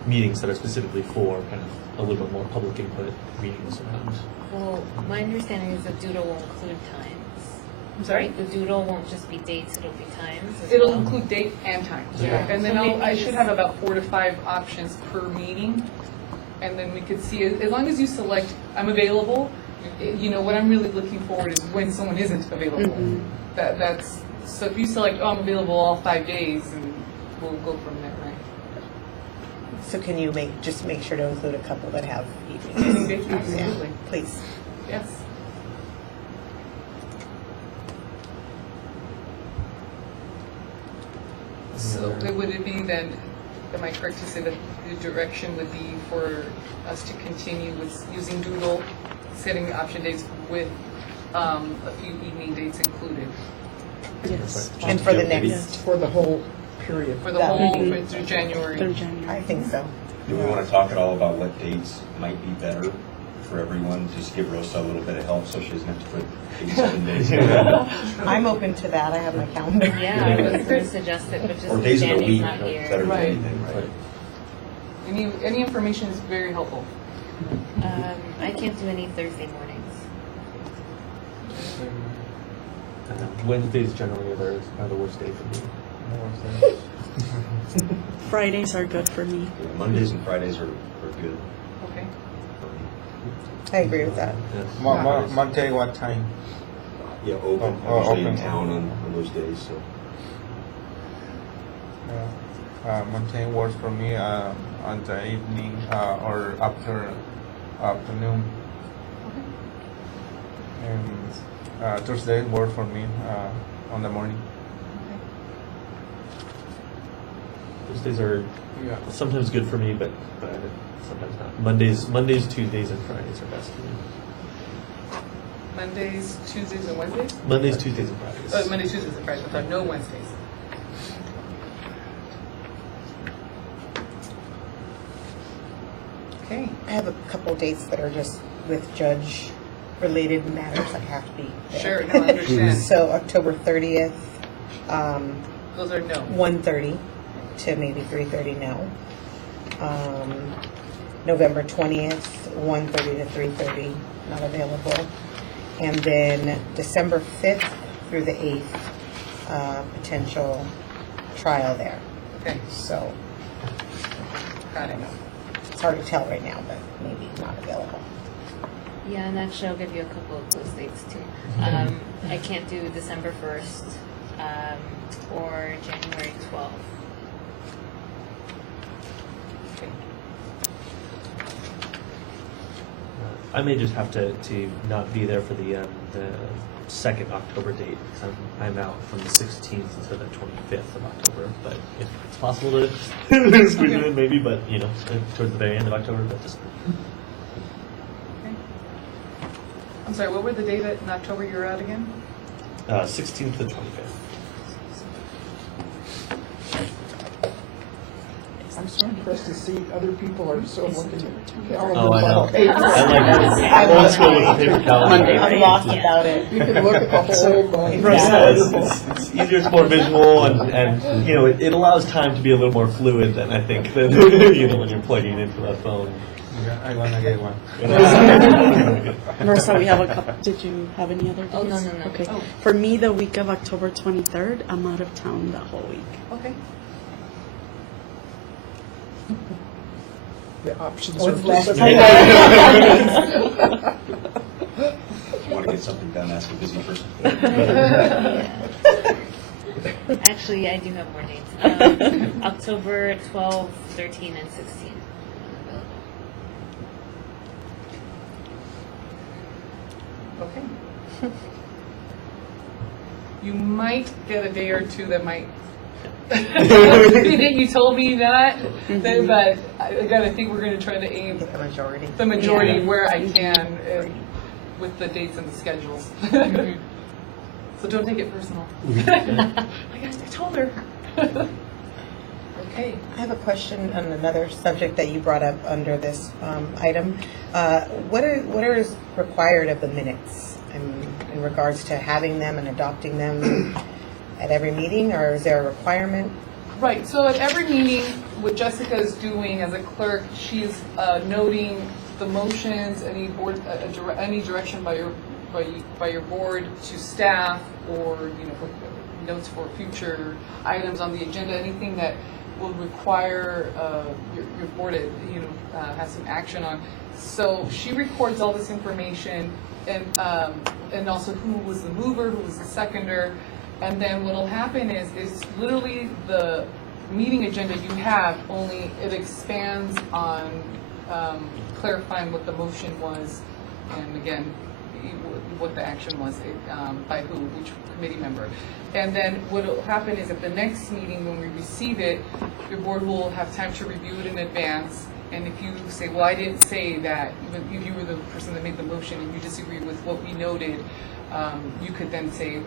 meetings that are specifically for kind of a little bit more public input meetings around. Well, my understanding is the doodle will include times. I'm sorry? The doodle won't just be dates, it'll be times as It'll well. include date and times. Yeah. And then So maybe I should just- have about 4 to 5 options per meeting. And then we could see, as long as you select, I'm available, what I'm really looking forward is when someone isn't available. That's, so if you select, I'm available all 5 days, and we'll go from there, right? So can you just make sure to include a couple that have Evening evenings? dates, absolutely. Please. Yes. So would it be then, am I correct to say that the direction would be for us to continue with using Doodle, setting the option dates with a few evening dates included? Yes. And for the next, Yes, for the whole period. For the whole, through January? Through January. I think so. Do we want to talk at all about what dates might be better for everyone? Just give Rosa a little bit of help so she doesn't have to put 87 days. I'm open to that. I have my calendar. Yeah, I was going to suggest it, but just Or days of the Danny's week, not better here. than Right. anything, right? Any information is very helpful. I can't do any Thursday mornings. Wednesdays generally are the worst day for me. Fridays are good for me. Mondays and Fridays are good. Okay. I agree with that. Monday, what time? Yeah, open. Oh, I'm usually in open. town on those days, so. Monday works for me on the evening or after afternoon. And Thursday works for me on the morning. Thursdays are sometimes good for me, but sometimes not. Mondays, Tuesdays, and Fridays are best for me. Mondays, Tuesdays, and Wednesdays? Mondays, Tuesdays, and Fridays. Oh, Mondays, Tuesdays, and Fridays, but no Wednesdays. Okay. I have a couple dates that are just with judge-related matters that have to be there. Sure, no, I understand. So October 30th, Those are no. 1:30 to maybe 3:30 now. November 20th, 1:30 to 3:30, not available. And then December 5th through the 8th, potential trial there. Okay. So, Got it. it's hard to tell right now, but maybe not available. Yeah, and actually I'll give you a couple of those dates too. I can't do December 1st or January 12th. I may just have to not be there for the second October date because I'm out from the 16th instead of the 25th of October. But if it's possible to squeeze it in, maybe. But towards the very end of October, but just. I'm sorry, what were the date in October you were out again? 16th to the 25th. I'm so impressed to see other people are so looking at calendars. Oh, I know. on paper. I like old school with the paper calendar. I'm lost about it. You can look at the whole month. It's easier, it's more visual, and it allows time to be a little more fluid than I think than when you're plugging into that phone. Yeah, I wanna get one. Rosa, we have a couple. Did you have any other days? Oh, no. Okay. Oh. For me, the week of October 23rd, I'm out of town that whole week. Okay. The options What's are left? just. If you want to get something done, ask a busy person. Actually, I do have more dates. October 12, 13, and 16. Okay. You might get a day or two that might. You told me that, but I gotta think we're gonna try to aim The majority. the majority where I can with the dates and the schedules. So don't take it personal. I told her. Okay. I have a question on another subject that you brought up under this item. What is required of the minutes in regards to having them and adopting them at every meeting, or is there a requirement? Right, so at every meeting, what Jessica is doing as a clerk, she's noting the motions, any board, any direction by your board to staff, or notes for future items on the agenda, anything that will require your board to have some action on. So she records all this information, and also who was the mover, who was the seconder. And then what will happen is literally the meeting agenda you have, only it expands on clarifying what the motion was, and again, what the action was, by who, which committee member. And then what will happen is at the next meeting, when we receive it, your board will have time to review it in advance. And if you say, well, I didn't say that, even if you were the person that made the motion and you disagree with what we noted, you could then say,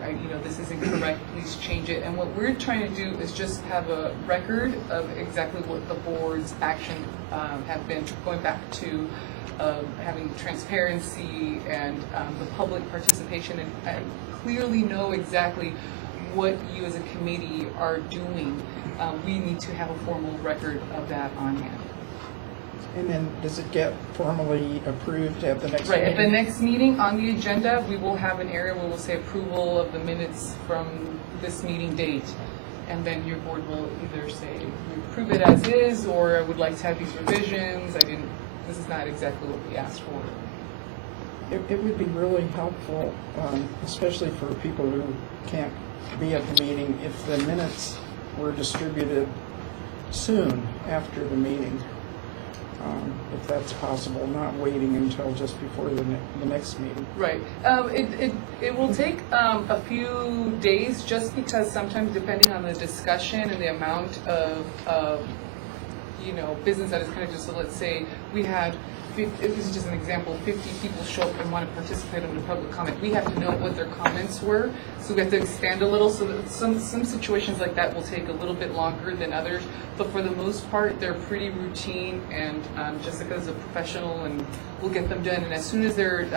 this is incorrect, please change it. And what we're trying to do is just have a record of exactly what the board's action have been, going back to having transparency and the public participation, and clearly know exactly what you as a committee are doing. We need to have a formal record of that on hand. And then does it get formally approved at the next meeting? Right, at the next meeting on the agenda, we will have an area where we'll say approval of the minutes from this meeting date. And then your board will either say, we approve it as is, or I would like to have these revisions. This is not exactly what we asked for. It would be really helpful, especially for people who can't be at the meeting, if the minutes were distributed soon after the meeting. If that's possible, not waiting until just before the next meeting. Right. It will take a few days, just because sometimes depending on the discussion and the amount of business that is kind of just, so let's say we had, this is just an example, 50 people show up and want to participate in the public comment. We have to know what their comments were, so we have to expand a little. So that some situations like that will take a little bit longer than others, but for the most part, they're pretty routine, and Jessica's a professional, and we'll get them done. And as soon as they're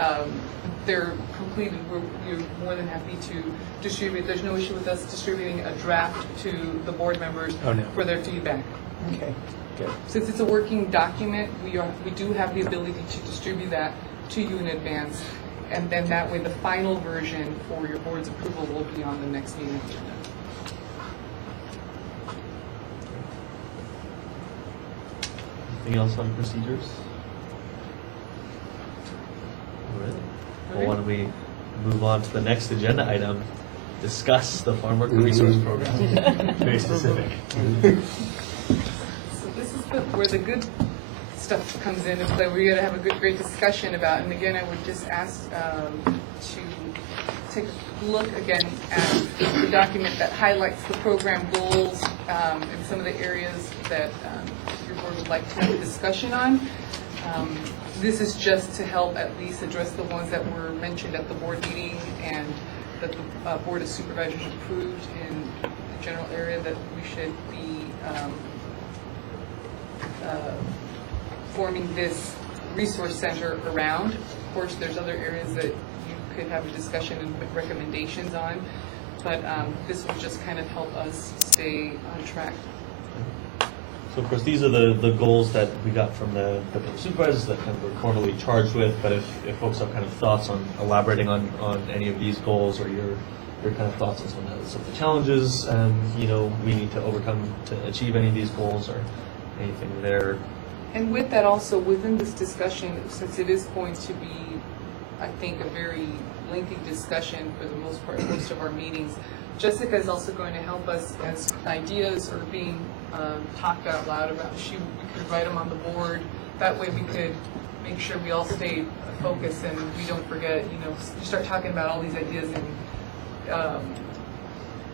completed, we're more than happy to distribute. There's no issue with us distributing a draft to the board members for their feedback. Okay. Good. Since it's a working document, we do have the ability to distribute that to you in advance, and then that way the final version for your board's approval will be on the next meeting agenda. Anything else on procedures? All right. Well, why don't we move on to the next agenda item, discuss the Farmworker Resource Program. Very specific. Where the good stuff comes into play, we're going to have a great discussion about. And again, I would just ask to take a look again at the document that highlights the program goals and some of the areas that your board would like to have a discussion on. This is just to help at least address the ones that were mentioned at the board meeting and that the Board of Supervisors approved in the general area that we should be forming this resource center around. Of course, there's other areas that you could have a discussion and put recommendations on, but this will just kind of help us stay on track. So of course, these are the goals that we got from the supervisors that kind of we're formally charged with, but if folks have kind of thoughts on elaborating on any of these goals, or your kind of thoughts on some of the challenges we need to overcome to achieve any of these goals, or anything there. And with that also, within this discussion, since it is going to be, I think, a very lengthy discussion for the most part, most of our meetings, Jessica is also going to help us as ideas are being talked out loud about. We could write them on the board. That way we could make sure we all stay focused and we don't forget, you start talking about all these ideas and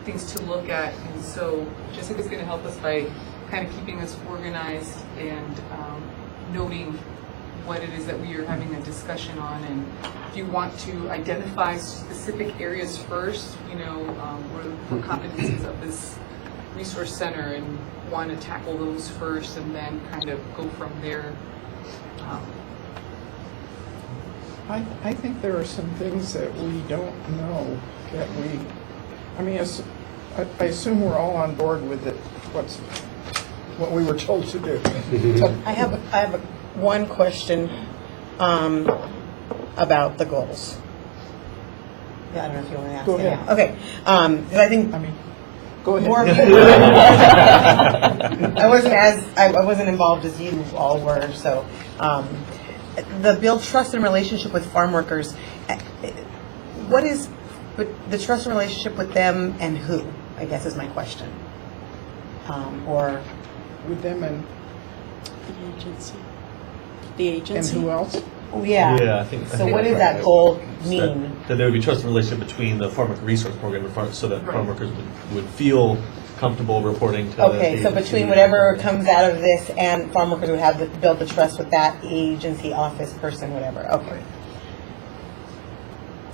things to look at. And so Jessica's going to help us by kind of keeping us organized and noting what it is that we are having a discussion on. And if you want to identify specific areas first, where the competencies of this resource center and want to tackle those first and then kind of go from there. I think there are some things that we don't know that we, I mean, I assume we're all on board with it, what we were told to do. I have one question about the goals. Yeah, I don't know if you want to ask. Go it ahead. now. Okay, 'cause I think Go ahead. more people. I wasn't involved as you all were, so the build trust and relationship with farm workers. What is the trust and relationship with them and who? I guess is my question. Or with them and The agency. The agency. who else? Oh, yeah. Yeah, I think. So what does that goal mean? That there would be trusted relationship between the Farmworker Resource Program and so that farm workers would feel comfortable reporting to. Okay, the so agency. between whatever comes out of this and farm workers would have build the trust with that agency, office person, whatever. Okay.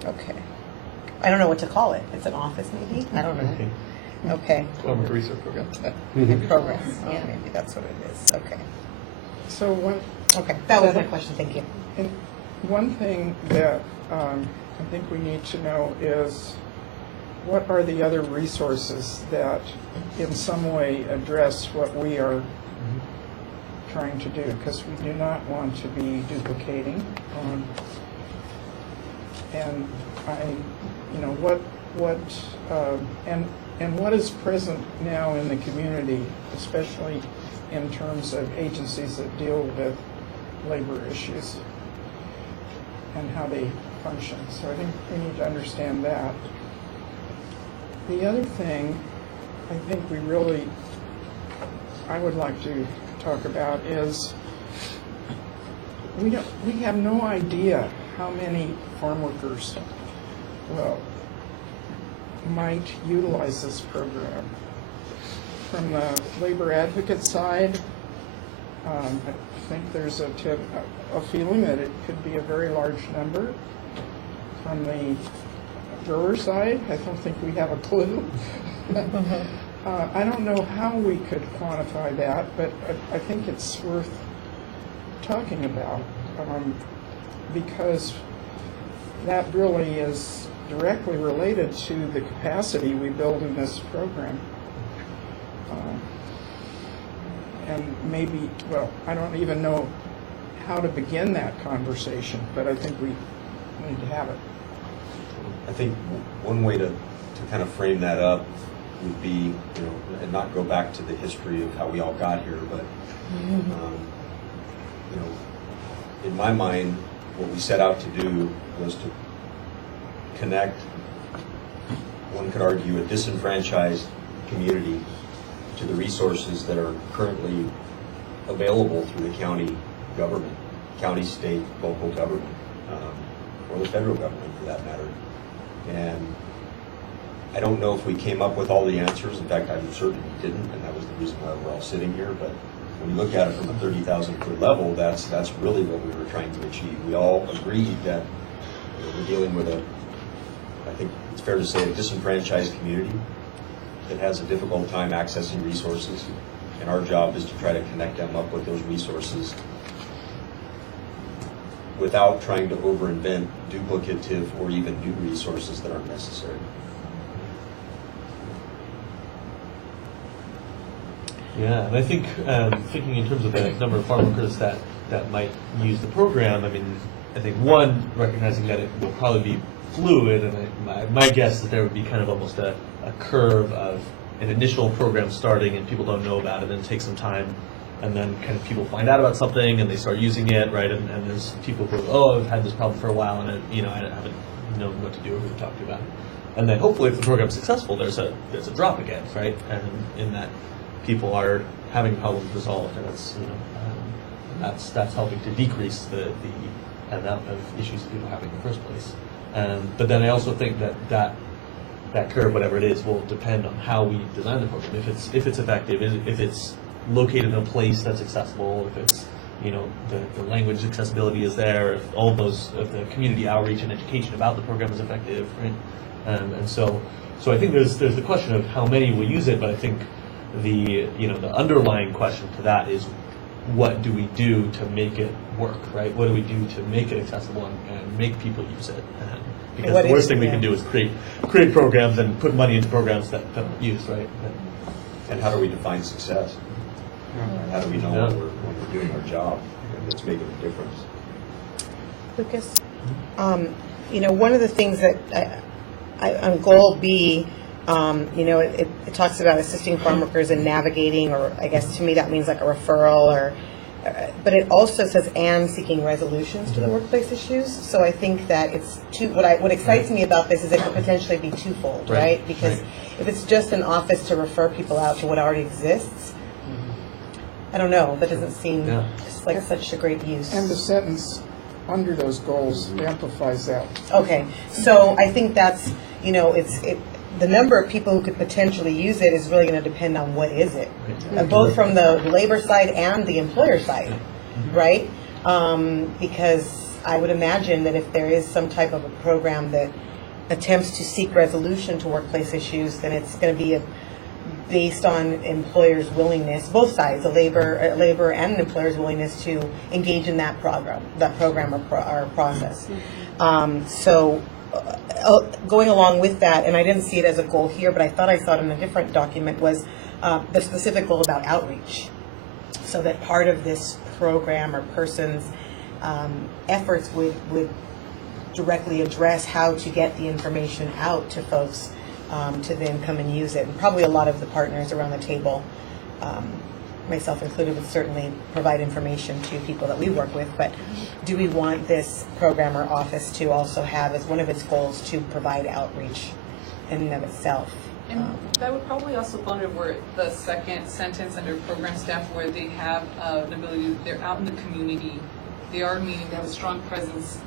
Okay. I don't know what to call it. It's an office, maybe. I don't know. Okay. Farmworker Resource Program. Program. Oh, maybe that's what it is. Okay. So one. Okay, that was my question. Thank you. And one thing that I think we need to know is what are the other resources that in some way address what we are trying to do, because we do not want to be duplicating. And what is present now in the community, especially in terms of agencies that deal with labor issues and how they function. So I think we need to understand that. The other thing I think I would like to talk about is we have no idea how many farm workers might utilize this program. From the labor advocate side, I think there's a feeling that it could be a very large number. From the grower side, I don't think we have a clue. I don't know how we could quantify that, but I think it's worth talking about because that really is directly related to the capacity we build in this program. And maybe, I don't even know how to begin that conversation, but I think we need to have it. I think one way to kind of frame that up would be, and not go back to the history of how we all got here, but, in my mind, what we set out to do was to connect, one could argue, a disenfranchised community to the resources that are currently available through the county government, county, state, local government, or the federal government for that matter. And I don't know if we came up with all the answers. In fact, I'm certain we didn't, and that was the reason why we're all sitting here. But when you look at it from a 30,000-foot level, that's really what we were trying to achieve. We all agreed that we're dealing with I think it's fair to say, a disenfranchised community that has a difficult time accessing resources, and our job is to try to connect them up with those resources without trying to over-invent duplicative or even new resources that aren't necessary. Yeah, and I think thinking in terms of the number of farm workers that might use the program, I mean, I think one, recognizing that it will probably be fluid, and my guess is there would be kind of almost a curve of an initial program starting and people don't know about it, and it takes some time, and then kind of people find out about something and they start using it, right? And there's people who, I've had this problem for a while, and I haven't known what to do or who to talk to about it. And then hopefully, if the program's successful, there's a drop again, right? And in that, people are having problems resolved, and that's helping to decrease the amount of issues that people have in the first place. But then I also think that curve, whatever it is, will depend on how we design the program. If it's effective, if it's located in a place that's accessible, if it's the language accessibility is there, if all of the community outreach and education about the program is effective, right? And so I think there's the question of how many will use it, but I think the underlying question to that is, what do we do to make it work, right? What do we do to make it accessible and make people use it? Because What the worst is- thing we can do is create programs and put money into programs that don't use, right? And how do we define success? How do we know Yeah. when we're doing our job and it's making a difference? Lucas, one of the things that on goal B, it talks about assisting farm workers in navigating, or I guess to me that means like a referral, but it also says and seeking resolutions to the workplace issues. So I think that it's what excites me about this is it could potentially be twofold, right? Because if it's just an office to refer people out to what already exists, I don't know, that doesn't seem just like such a great use. And the sentence under those goals amplifies that. Okay, so I think that's, the number of people who could potentially use it is really going to depend on what is it, both from the labor side and the employer side, right? Because I would imagine that if there is some type of a program that attempts to seek resolution to workplace issues, then it's going to be based on employers' willingness, both sides, the labor and employers' willingness to engage in that program or process. So going along with that, and I didn't see it as a goal here, but I thought I saw it in a different document, was the specific goal about outreach. So that part of this program or person's efforts would directly address how to get the information out to folks to then come and use it. And probably a lot of the partners around the table, myself included, would certainly provide information to people that we work with. But do we want this program or office to also have as one of its goals to provide outreach in and of itself? And that would probably also fall under where the second sentence under program staff, where they have an ability, they're out in the community, they are meeting, they have a strong presence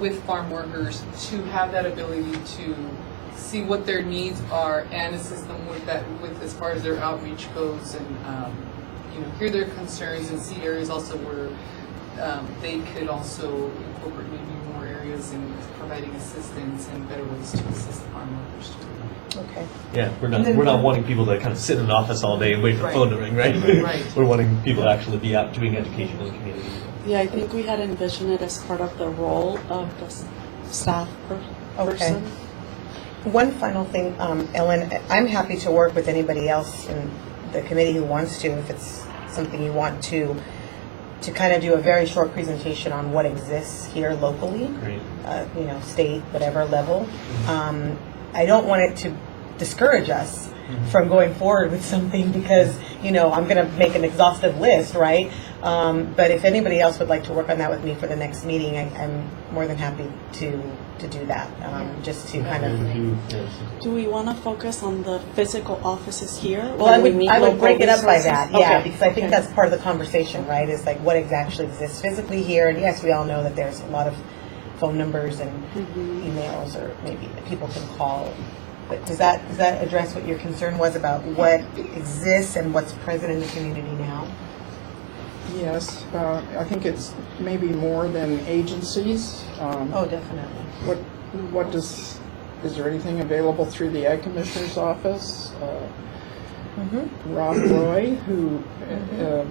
with farm workers, to have that ability to see what their needs are and assist them with that, with as far as their outreach goes, and hear their concerns and see areas also where they could also incorporate maybe more areas in providing assistance and better ways to assist farm workers too. Okay. Yeah, we're not wanting people to kind of sit in an office all day and wait for the phone to ring, right? Right. We're wanting people to actually be out doing education in the community. Yeah, I think we had envisioned it as part of the role of the staff person. One final thing, Ellen, I'm happy to work with anybody else in the committee who wants to, if it's something you want to kind of do a very short presentation on what exists here locally, state, whatever level. I don't want it to discourage us from going forward with something because, I'm going to make an exhaustive list, right? But if anybody else would like to work on that with me for the next meeting, I'm more than happy to do that, just to kind of... Do we want to focus on the physical offices here? Well, I would break it up by that, Okay. because I think that's part of the conversation, right? Is like what actually exists physically here, and yes, we all know that there's a lot of phone numbers and emails, or maybe that people can call. But does that address what your concern was about what exists and what's present in the community now? Yes, I think it's maybe more than agencies. Oh, definitely. Is there anything available through the Ag Commissioner's office? Rob Roy, who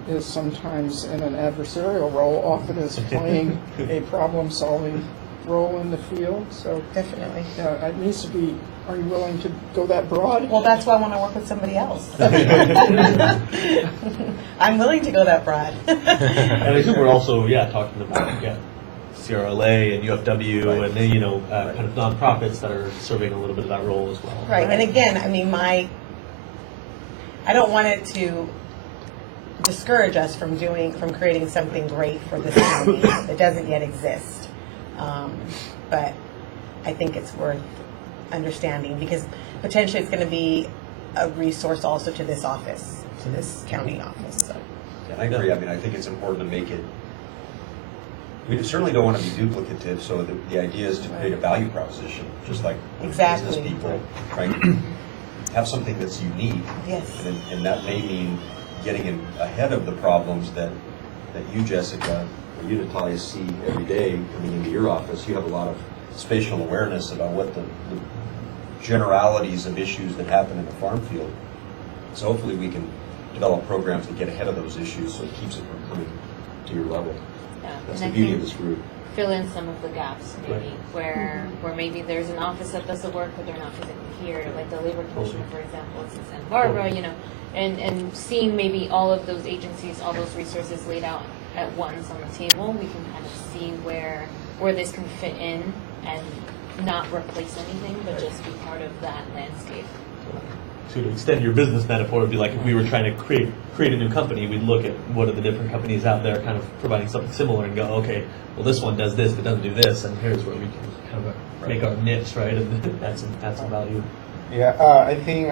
is sometimes in an adversarial role, often is playing a problem-solving role in the field. So definitely, it needs to be. Are you willing to go that broad? Well, that's why I want to work with somebody else. I'm willing to go that broad. And I think we're also, talking about CRLA and UFW and then, kind of nonprofits that are serving a little bit of that role as well. Right, and again, I mean, I don't want it to discourage us from creating something great for this community that doesn't yet exist. But I think it's worth understanding because potentially it's going to be a resource also to this office, to this county office. So. Yeah, I agree. I mean, I think it's important to make it. We certainly don't want to be duplicative. So the idea is to create a value proposition, just like business people, right? Have something that's unique. Yes. And that may mean getting ahead of the problems that you, Jessica, or you, Natalia, see every day coming into your office. You have a lot of spatial awareness about what the generalities of issues that happen in the farm field So hopefully we can develop programs that get ahead of those issues so it keeps it from coming to your level. Yeah, That's and the I beauty of think this group. fill in some of the gaps maybe Right. where maybe there's an office that does the work but they're not physically here, like the labor commissioner, for example, is in Santa Barbara, you know, and seeing maybe all of those agencies, all those resources laid out at once on the table, we can kind of see where this can fit in and not replace anything, but just be part of that landscape. To extend your business metaphor, it would be like if we were trying to create a new company, we'd look at what are the different companies out there kind of providing something similar and go, okay, well this one does this, but doesn't do this, and here's where we can kind of make our niche, right, and add some value. Yeah, I think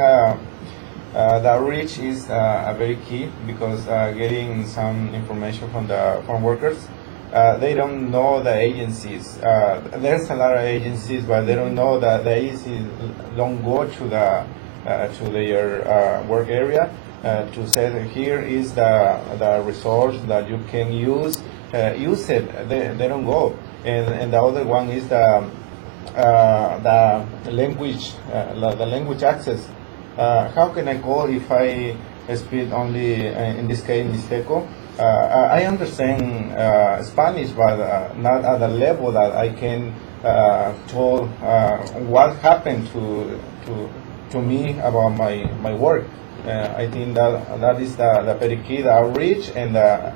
the reach is very key because getting some information from the farm workers, they don't know the agencies. There's a lot of agencies, but they don't know that the agencies don't go to their work area to say that here is the resource that you can use. Use it. They don't go. And the other one is the language, the language access. How can I call if I speak only, in this case, Mixteco? I understand Spanish, but not at the level that I can tell what happened to me about my work. I think that is the very key, the outreach and the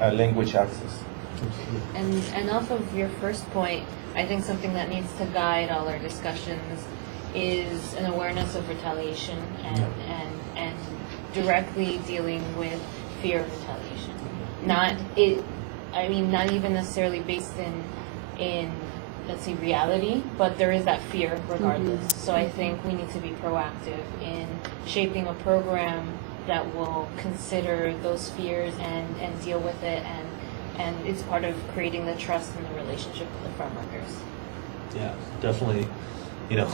language access. And off of your first point, I think something that needs to guide all our discussions is an awareness of retaliation and directly dealing with fear of retaliation. Not even necessarily based in let's say reality, but there is that fear regardless. So I think we need to be proactive in shaping a program that will consider those fears and deal with it, and it's part of creating the trust and the relationship with the farm workers. Yeah, definitely, you know,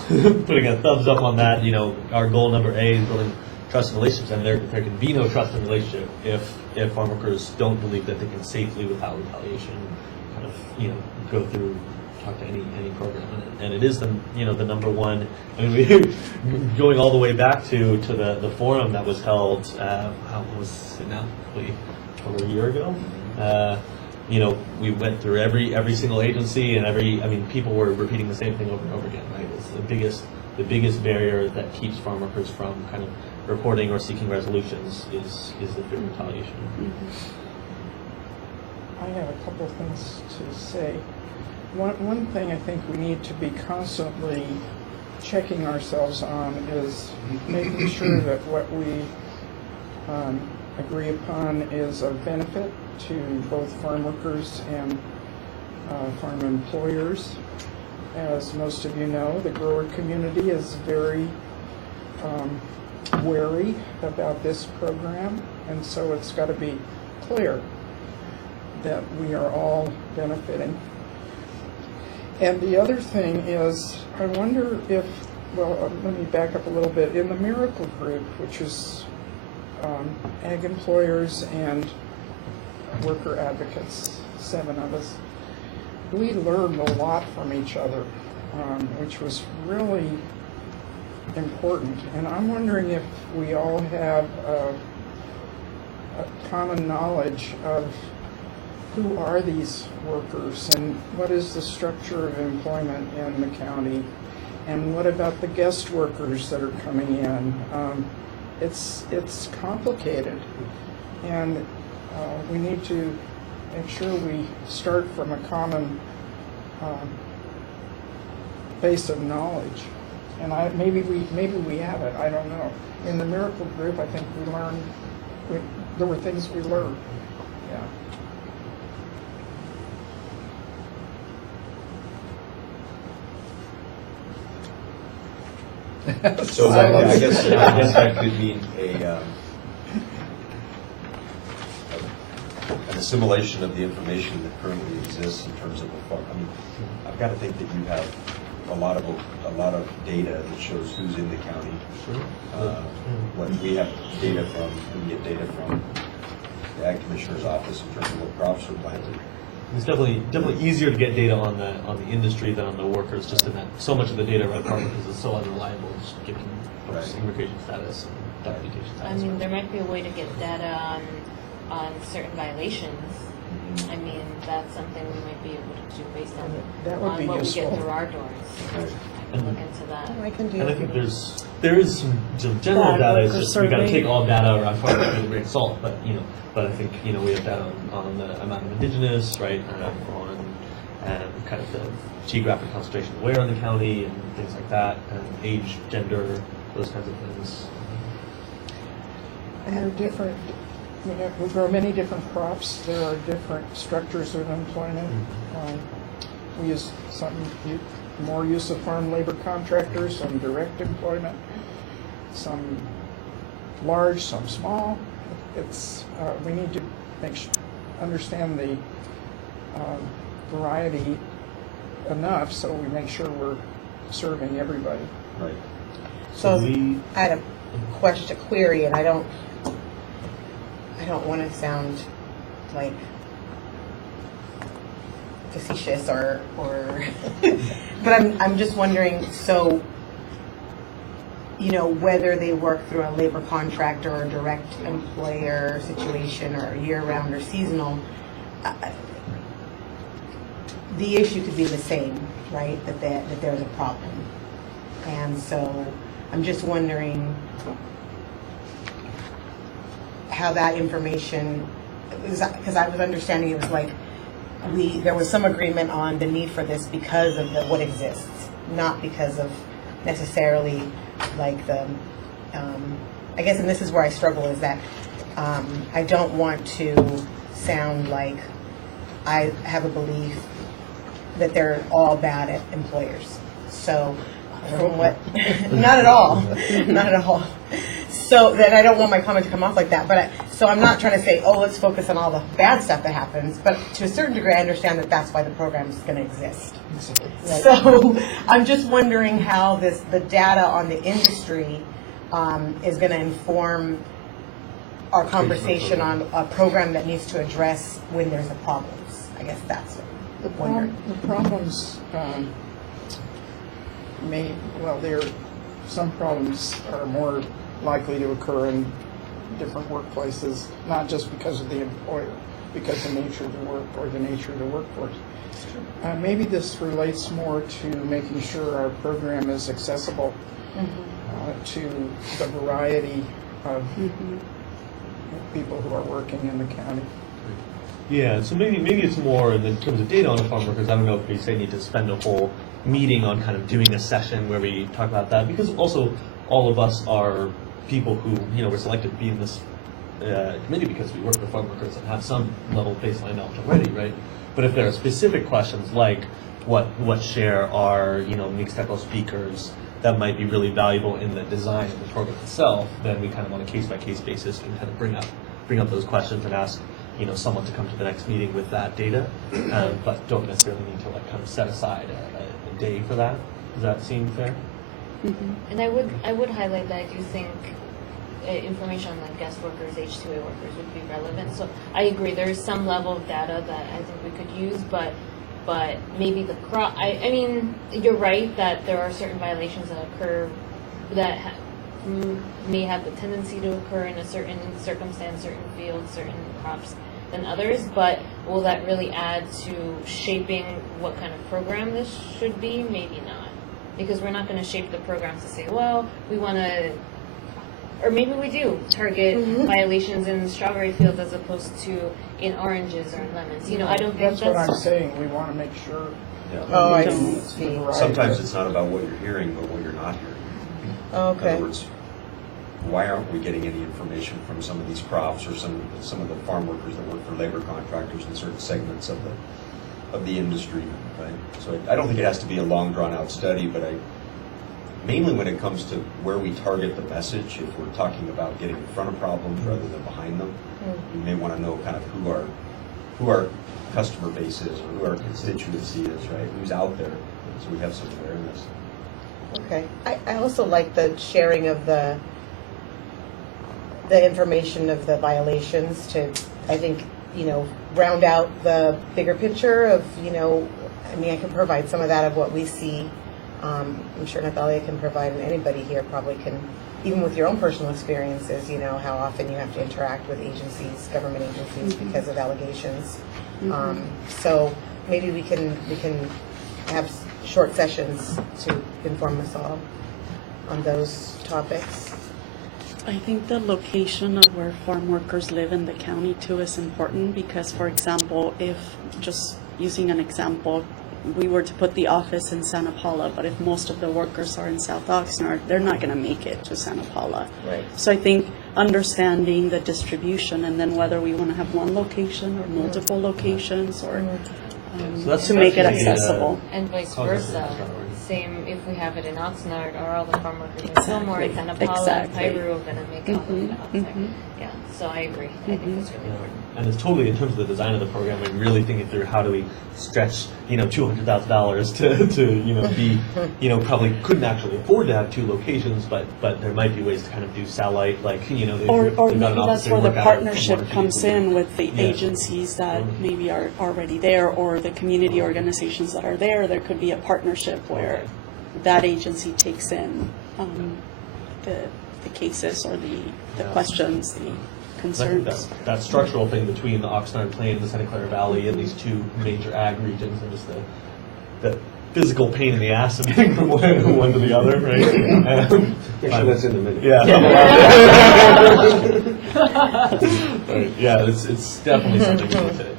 putting a thumbs up on that. You know, our goal number A is building trust and relationships, and there can be no trust and relationship if farm workers don't believe that they can safely, without retaliation, kind of, you know, go through, talk to any program, and it is the number one. I mean, we going all the way back to the forum that was held. How was it now? Over a year ago. You know, we went through every single agency and people were repeating the same thing over and over again. Right? It's the biggest barrier that keeps farm workers from kind of reporting or seeking resolutions is the fear of retaliation. I have a couple of things to say. One thing I think we need to be constantly checking ourselves on is making sure that what we agree upon is of benefit to both farm workers and farm employers. As most of you know, the grower community is very wary about this program, and so it's got to be clear that we are all benefiting. And the other thing is, I wonder if, well, let me back up a little bit. In the Miracle Group, which is ag employers and worker advocates, 7 of us, we learned a lot from each other, which was really important. And I'm wondering if we all have a common knowledge of who are these workers and what is the structure of employment in the county, and what about the guest workers that are coming in. It's complicated, and we need to make sure we start from a common base of knowledge. And maybe we have it. I don't know. In the Miracle Group, I think we learned. There were things we learned. Yeah. So I guess that could mean an assimilation of the information that currently exists in terms of the farm. I mean, I've got to think that you have a lot of data that shows who's in the county. What we have data from, we get data from the Ag Commissioner's office in terms of what crops are planted. It's definitely easier to get data on the industry than on the workers, just in that so much of the data around farm workers is so unreliable, just given immigration status. dire education side. I mean, there might be a way to get data on certain violations. I mean, that's something we might be able to do based on, That would be what we useful. get through our doors. I can look into that. I can do And I that. think there is some general data. It's just we got to take all data around farming with a grain of salt. But I think we have data on the amount of indigenous, right, on kind of the geographic concentration of where in the county and things like that, and age, gender, those kinds of things. And there are different, we grow many different crops. There are different structures of employment. We use more use of farm labor contractors, some direct employment, some large, some small. It's we need to understand the variety enough so we make sure we're serving everybody. Right. So I had a query, and I don't want to sound like facetious or but I'm just wondering, so whether they work through a labor contract or a direct employer situation or year-round or seasonal, the issue could be the same, right? That there's a problem, and so I'm just wondering how that information, because I was understanding it was like there was some agreement on the need for this because of what exists, not because of necessarily like the I guess, and this is where I struggle, is that I don't want to sound like I have a belief that they're all bad at employers. So from what not at all. Not at all. So that I don't want my comment to come off like that, but so I'm not trying to say, oh, let's focus on all the bad stuff that happens, but to a certain degree I understand that that's why the program is going to exist. Right. So I'm just wondering how the data on the industry is going to inform our conversation on a program that needs to address when there's a problems. I guess that's what I'm wondering. The problems some problems are more likely to occur in different workplaces, not just because of the employer, because of the nature of the work or the nature of the workforce. Maybe this relates more to making sure our program is accessible to the variety of people who are working in the county. Yeah, so maybe it's more in terms of data on the farm workers. I don't know if we say need to spend a whole meeting on kind of doing a session where we talk about that, because also all of us are people who were selected to be in this committee because we work with farm workers and have some level of baseline knowledge already, right? But if there are specific questions like what share are mixed technical speakers that might be really valuable in the design of the program itself, then we kind of on a case-by-case basis can kind of bring up those questions and ask someone to come to the next meeting with that data, but don't necessarily need to kind of set aside a day for that. Does that seem fair? And I would highlight that I do think information on like guest workers, H2A workers would be relevant. So I agree, there is some level of data that I think we could use, but maybe the crop. I mean, you're right that there are certain violations that occur that may have the tendency to occur in a certain circumstance, certain fields, certain crops than others. But will that really add to shaping what kind of program this should be? Maybe not, because we're not going to shape the program to say, well, we want to. Or maybe we do target violations in strawberry fields as opposed to in oranges or in lemons. I don't think that's what I'm saying. We want to make sure. Yeah. Oh, I see. Sometimes it's not about what you're hearing, but what you're not hearing. Okay. In other words, why aren't we getting any information from some of these crops or some of the farm workers that work for labor contractors in certain segments of the industry, right? So I don't think it has to be a long, drawn-out study, but mainly when it comes to where we target the message, if we're talking about getting in front of problems rather than behind them, you may want to know kind of who our customer base is or who our constituency is, right? Who's out there, so we have some awareness. Okay. I also like the sharing of the information of the violations to, I think, round out the bigger picture of, I mean, I can provide some of that of what we see I'm sure Natalia can provide, and anybody here probably can, even with your own personal experiences, you know, how often you have to interact with agencies, government agencies, because of allegations. So maybe we can have short sessions to inform us all on those topics. I think the location of where farm workers live in the county too is important because, for example, if, just using an example, we were to put the office in Santa Paula, but if most of the workers are in South Oxnard, they're not going to make it to Santa Paula. Right. So I think understanding the distribution and then whether we want to have one location or multiple locations or So that's to make it definitely, accessible. And vice versa. Same if we have it in Oxnard, are all the farm workers in Fillmore, Exactly. Santa Paula, and Exactly. Piru going to make it all the way to Oxnard? Yeah, so I agree. I think it's really important. And it's totally in terms of the design of the program, I'm really thinking through how do we stretch, $200,000 to be, probably couldn't actually afford to have two locations, but there might be ways to kind of do satellite, like, Or they've got maybe an office that's they where the work out of from partnership one or two comes different- in with the Yeah. agencies that maybe are already there or the community organizations that are there. There could be a partnership where that agency takes in the cases or the questions, the I think concerns. that structural thing between the Oxnard Plain and the Santa Clara Valley and these two major ag regions and just the physical pain in the ass of getting from one to the other, right? Make sure that's in the minute. Yeah. Right, yeah, it's definitely something we need to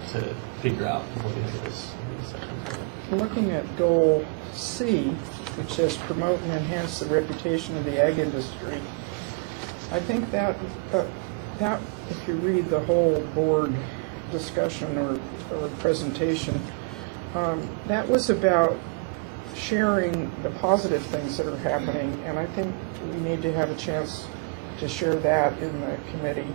figure out before the end of this session. Looking at goal C, which says promote and enhance the reputation of the ag industry, I think that if you read the whole board discussion or presentation, that was about sharing the positive things that are happening, and I think we need to have a chance to share that in the committee,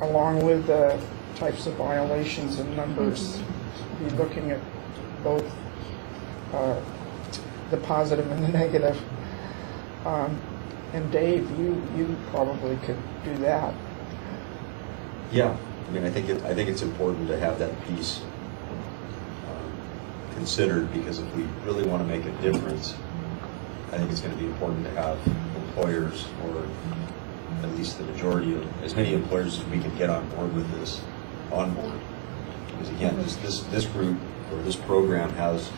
along with the types of violations and numbers. Be looking at both the positive and the negative. And Dave, you probably could do that. Yeah, I mean, I think it's important to have that piece considered, because if we really want to make a difference, I think it's going to be important to have employers, or at least the majority of, as many employers as we can get on board with this, on board. Because again, this group, or this program has,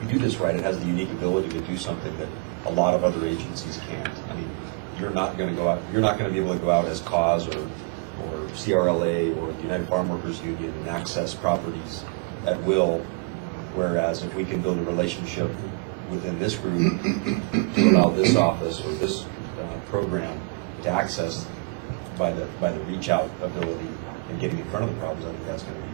if we do this right, it has the unique ability to do something that a lot of other agencies can't. I mean, you're not going to be able to go out as cause or CRLA or the United Farm Workers Union and access properties at will, whereas if we can build a relationship within this group to allow this office or this program to access by the reach out ability and getting in front of the problems, I think that's going to be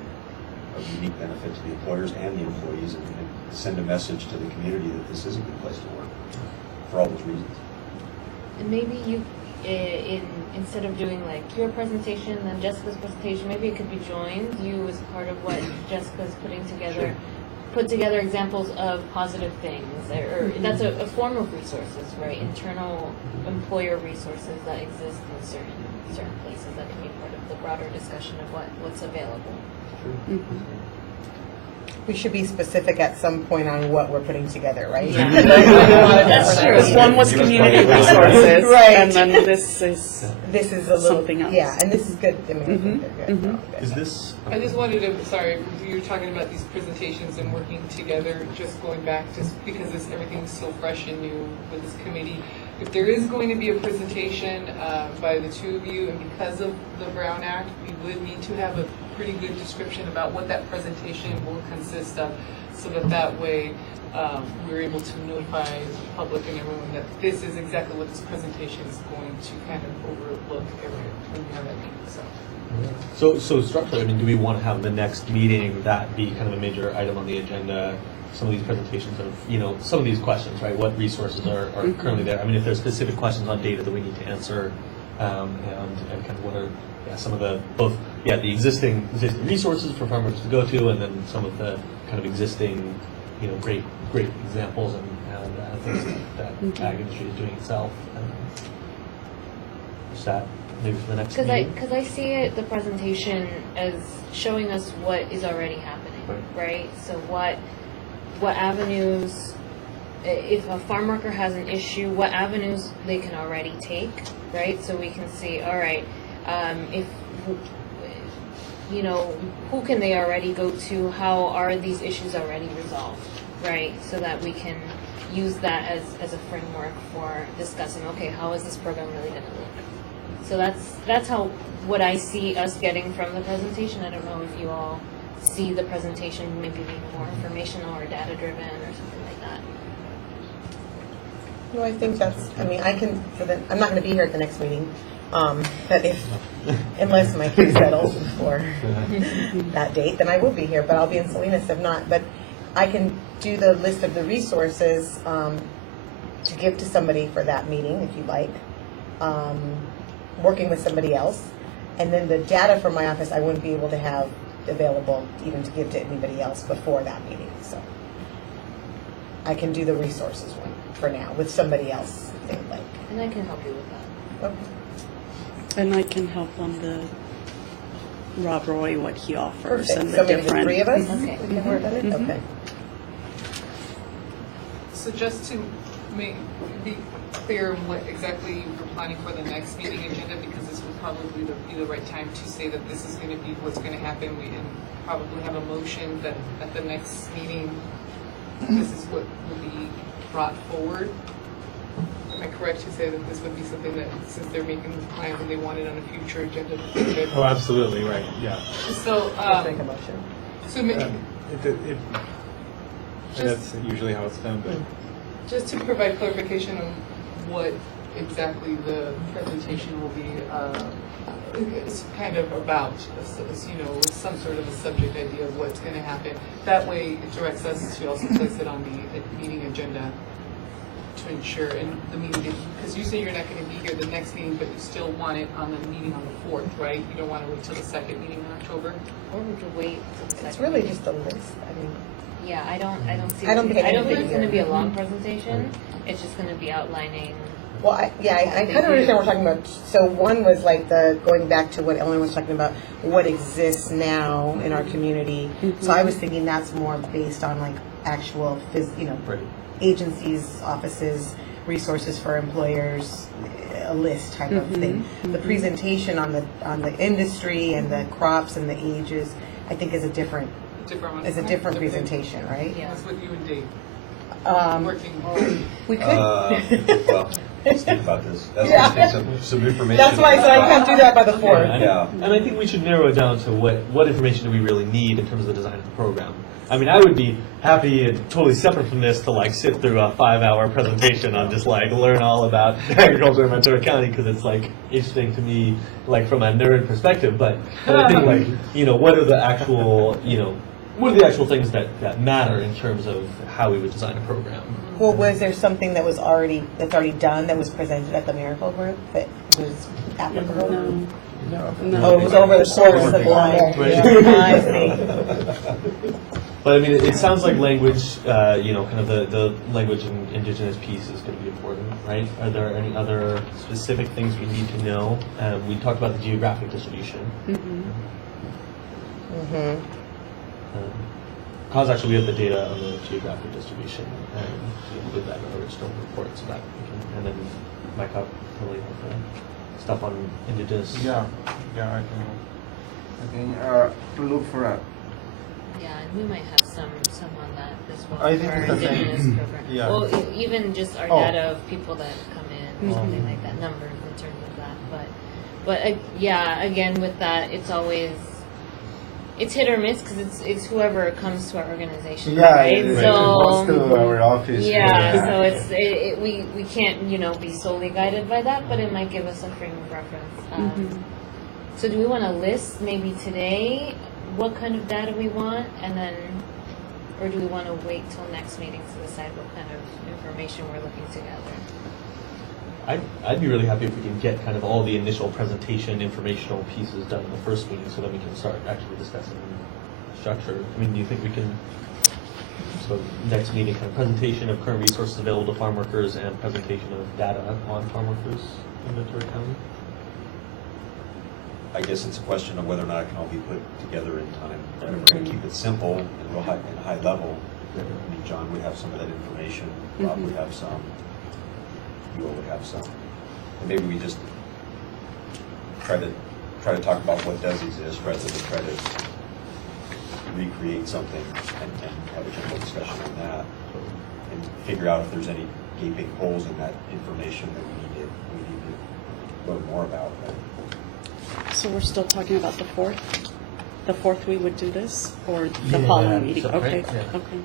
a unique benefit to the employers and the employees, and send a message to the community that this is a good place to work for all those reasons. And maybe you, instead of doing like your presentation and then Jessica's presentation, maybe it could be joined. You as part of what Jessica's putting together, put together examples of positive things, or that's a form of resources, right? Internal employer resources that exist in certain places that can be part of the broader discussion of what's available. We should be specific at some point on what we're putting together, right? Yeah. That's true. One was community resources, Right. and then this is a little, something else. Yeah, and this is good. I mean, they're good. Is this? I just wanted to, sorry, you were talking about these presentations and working together, just going back, just because everything's so fresh and new with this committee. If there is going to be a presentation by the two of you, and because of the Brown Act, we would need to have a pretty good description about what that presentation will consist of, so that way we're able to notify the public and everyone that this is exactly what this presentation is going to kind of overlook when we have that meeting. So structurally, I mean, do we want to have the next meeting that be kind of a major item on the agenda? Some of these presentations of, some of these questions, right? What resources are currently there? I mean, if there's specific questions on data that we need to answer, and kind of what are some of the the existing resources for farmers to go to, and then some of the kind of existing, great examples and things that ag industry is doing itself. Is that maybe for the next meeting? Because I see the presentation as showing us what is already happening, right? So what avenues if a farm worker has an issue, what avenues they can already take, right? So we can see, all right, if, you know, who can they already go to? How are these issues already resolved, right? So that we can use that as a framework for discussing, okay, how is this program really going to look? So that's how, what I see us getting from the presentation. I don't know if you all see the presentation maybe being more informational or data driven or something like that. No, I think that's, I mean, I can, I'm not going to be here at the next meeting, but if, unless my case settles before that date, then I will be here, but I'll be in Salinas if not. But I can do the list of the resources to give to somebody for that meeting, if you'd like, working with somebody else. And then the data from my office I wouldn't be able to have available even to give to anybody else before that meeting. So I can do the resources one for now with somebody else if they'd like. And I can help you with that. Okay. And I can help on the Rob Roy, what he offers, Perfect. and the So maybe the different. three of us Okay. we can work on it? Mhm. Okay. So just to be clear what exactly we're planning for the next meeting agenda, because this would probably be the right time to say that this is going to be what's going to happen. We can probably have a motion that at the next meeting, this is what will be brought forward. Am I correct to say that this would be something that, since they're making these plans and they want it on a future agenda? Oh, absolutely, right, yeah. So, Let's make a motion. so That's usually how it's done, but. just to provide clarification on what exactly the presentation will be, it's kind of about, you know, some sort of a subject idea of what's going to happen. That way it directs us to also place it on the meeting agenda to ensure, and the meeting, because you say you're not going to be here the next meeting, but you still want it on the meeting on the 4th, right? You don't want to wait till the second meeting in October? Or would you wait till the second? It's really just a list. I mean, Yeah, I don't see. I don't think think anything it's going to be a here. long presentation. It's just going to be outlining. well, I kind of understand what we're talking about. So one was like the, going back to what Ellen was talking about, what exists now in our community. So I was thinking that's more based on like actual, Right. agencies, offices, resources for employers, a list type of thing. The presentation on the industry and the crops and the ages, I think is a different Different one. different Okay. presentation, right? Yeah. That's with you and Dave working. We could. Well, let's think about this. That's Yeah. gonna take some information. That's why I said I can't do that by the 4th. Yeah. And I think we should narrow it down to what information do we really need in terms of the design of the program. I mean, I would be happy and totally separate from this to like sit through a 5-hour presentation on just like learn all about agriculture in Ventura County, because it's like interesting to me, like from a nerd perspective. But I think like, you know, what are the actual things that matter in terms of how we would design a program? Well, was there something that's already done that was presented at the Miracle Group that was applicable? No. No. Oh, it was over the course of the line. Right. I see. But I mean, it sounds like language, kind of the language and indigenous piece is going to be important, right? Are there any other specific things we need to know? We talked about the geographic distribution. Cause actually we have the data on the geographic distribution, and we'll put that in the original report so that we can, and then Mike up really with the stuff on indigenous. Yeah, I think look for that. Yeah, and we might have some on that as well. I think for it's the same. indigenous program. Yeah. Well, even just our Oh. data of people that come in, or something like that, numbers in terms of that. But yeah, again with that, it's always. It's hit or miss because it's whoever comes to our organization, right? So to our office. yeah, so we can't be solely guided by that, but it might give us a frame of reference. So do we want to list maybe today what kind of data we want, and then, or do we want to wait till next meeting to decide what kind of information we're looking to gather? I'd be really happy if we can get kind of all the initial presentation informational pieces done in the first meeting so that we can start actually discussing structure. I mean, do you think we can, so next meeting, kind of presentation of current resources available to farm workers and presentation of data on farm workers in Ventura County? I guess it's a question of whether or not it can all be put together in time. And if we're going to keep it simple and real high level, I mean, John would have some of that information, Rob would have some, you all would have some. And maybe we just try to talk about what does exist rather than try to recreate something and have a general discussion on that and figure out if there's any gaping holes in that information that we need to learn more about. Right? So we're still talking about the 4th? The 4th we would do this, or the following meeting? So, Okay, right, yeah. okay.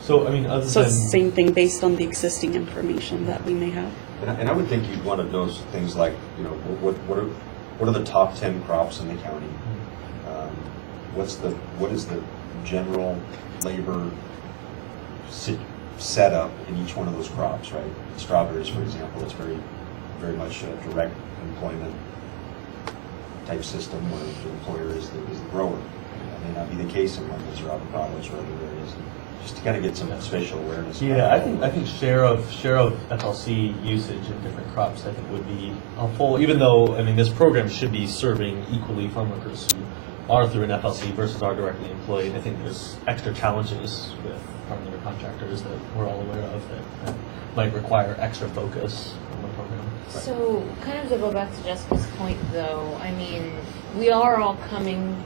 So, I mean, other So than... it's the same thing based on the existing information that we may have? And I would think you'd want to know things like, you know, what are the top 10 crops in the county? What is the general labor setup in each one of those crops, right? Strawberries, for example, it's very much a direct employment type system where the employer is the grower. That may not be the case in lemons or avocados or other areas. Just to kind of get some spatial awareness. Yeah, I think share of FLC usage in different crops I think would be helpful. Even though I mean this program should be serving equally farm workers who are through an FLC versus are directly employed. I think there's extra challenges with farm labor contractors that we're all aware of that might require extra focus on the program. So, kind of to go back to Jessica's point, though, I mean, we are all coming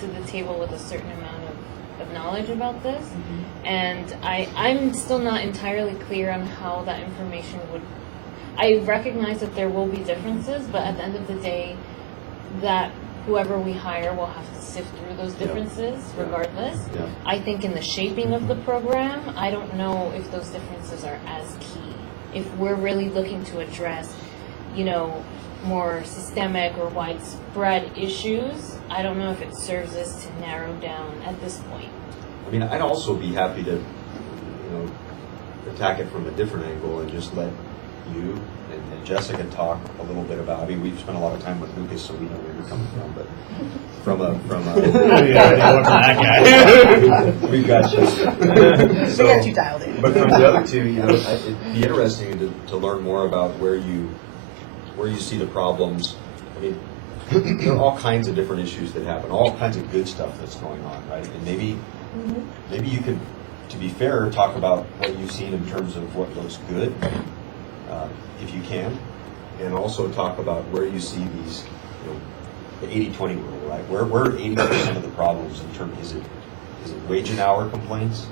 to the table with a certain amount of knowledge about this, and I'm still not entirely clear on how that information would. I recognize that there will be differences, but at the end of the day, that whoever we hire will have to sift through those differences regardless. Yeah. I think in the shaping of the program, I don't know if those differences are as key. If we're really looking to address, you know, more systemic or widespread issues, I don't know if it serves us to narrow down at this point. I mean, I'd also be happy to, you know, attack it from a different angle and just let you and Jessica talk a little bit about. I mean, we've spent a lot of time with Lucas, so we know where you're coming from. But from a we've got you. We got you dialed in. But from the other two, you know, it'd be interesting to learn more about where you see the problems. I mean, there are all kinds of different issues that happen, all kinds of good stuff that's going on, right? And maybe you could, to be fair, talk about what you've seen in terms of what looks good, if you can, and also talk about where you see these, you know, the 80-20 rule, right? Where 80% of the problems in terms, is it wage and hour complaints?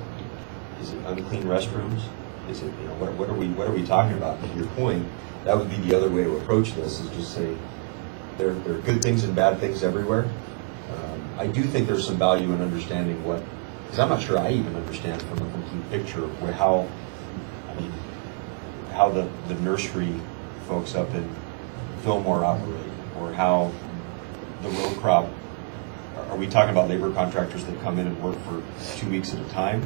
Is it unclean restrooms? Is it, you know, what are we talking about? And to your point, that would be the other way to approach this, is just say there are good things and bad things everywhere. I do think there's some value in understanding what, because I'm not sure I even understand from a complete picture of how the nursery folks up in Fillmore operate, or how the row crop. Are we talking about labor contractors that come in and work for 2 weeks at a time?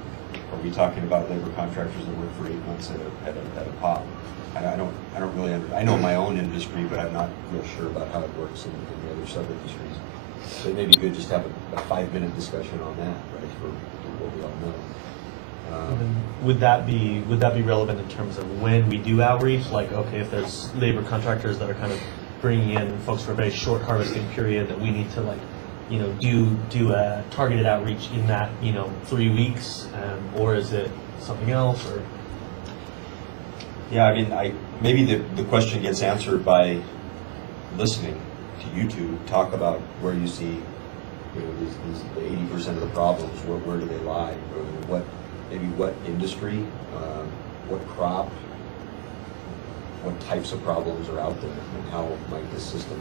Are we talking about labor contractors that work for 8 months at a pop? I don't really I know my own industry, but I'm not real sure about how it works in the other sub-industries. So it may be good just to have a 5-minute discussion on that, right, for what we all know. Would that be relevant in terms of when we do outreach? Like, okay, if there's labor contractors that are kind of bringing in folks for a very short harvesting period, that we need to, like, you know, do a targeted outreach in that, you know, 3 weeks, or is it something else? Or yeah, I mean, maybe the question gets answered by listening to you two talk about where you see, you know, these 80% of the problems. Where do they lie? Or what industry, what crop, what types of problems are out there, and how might this system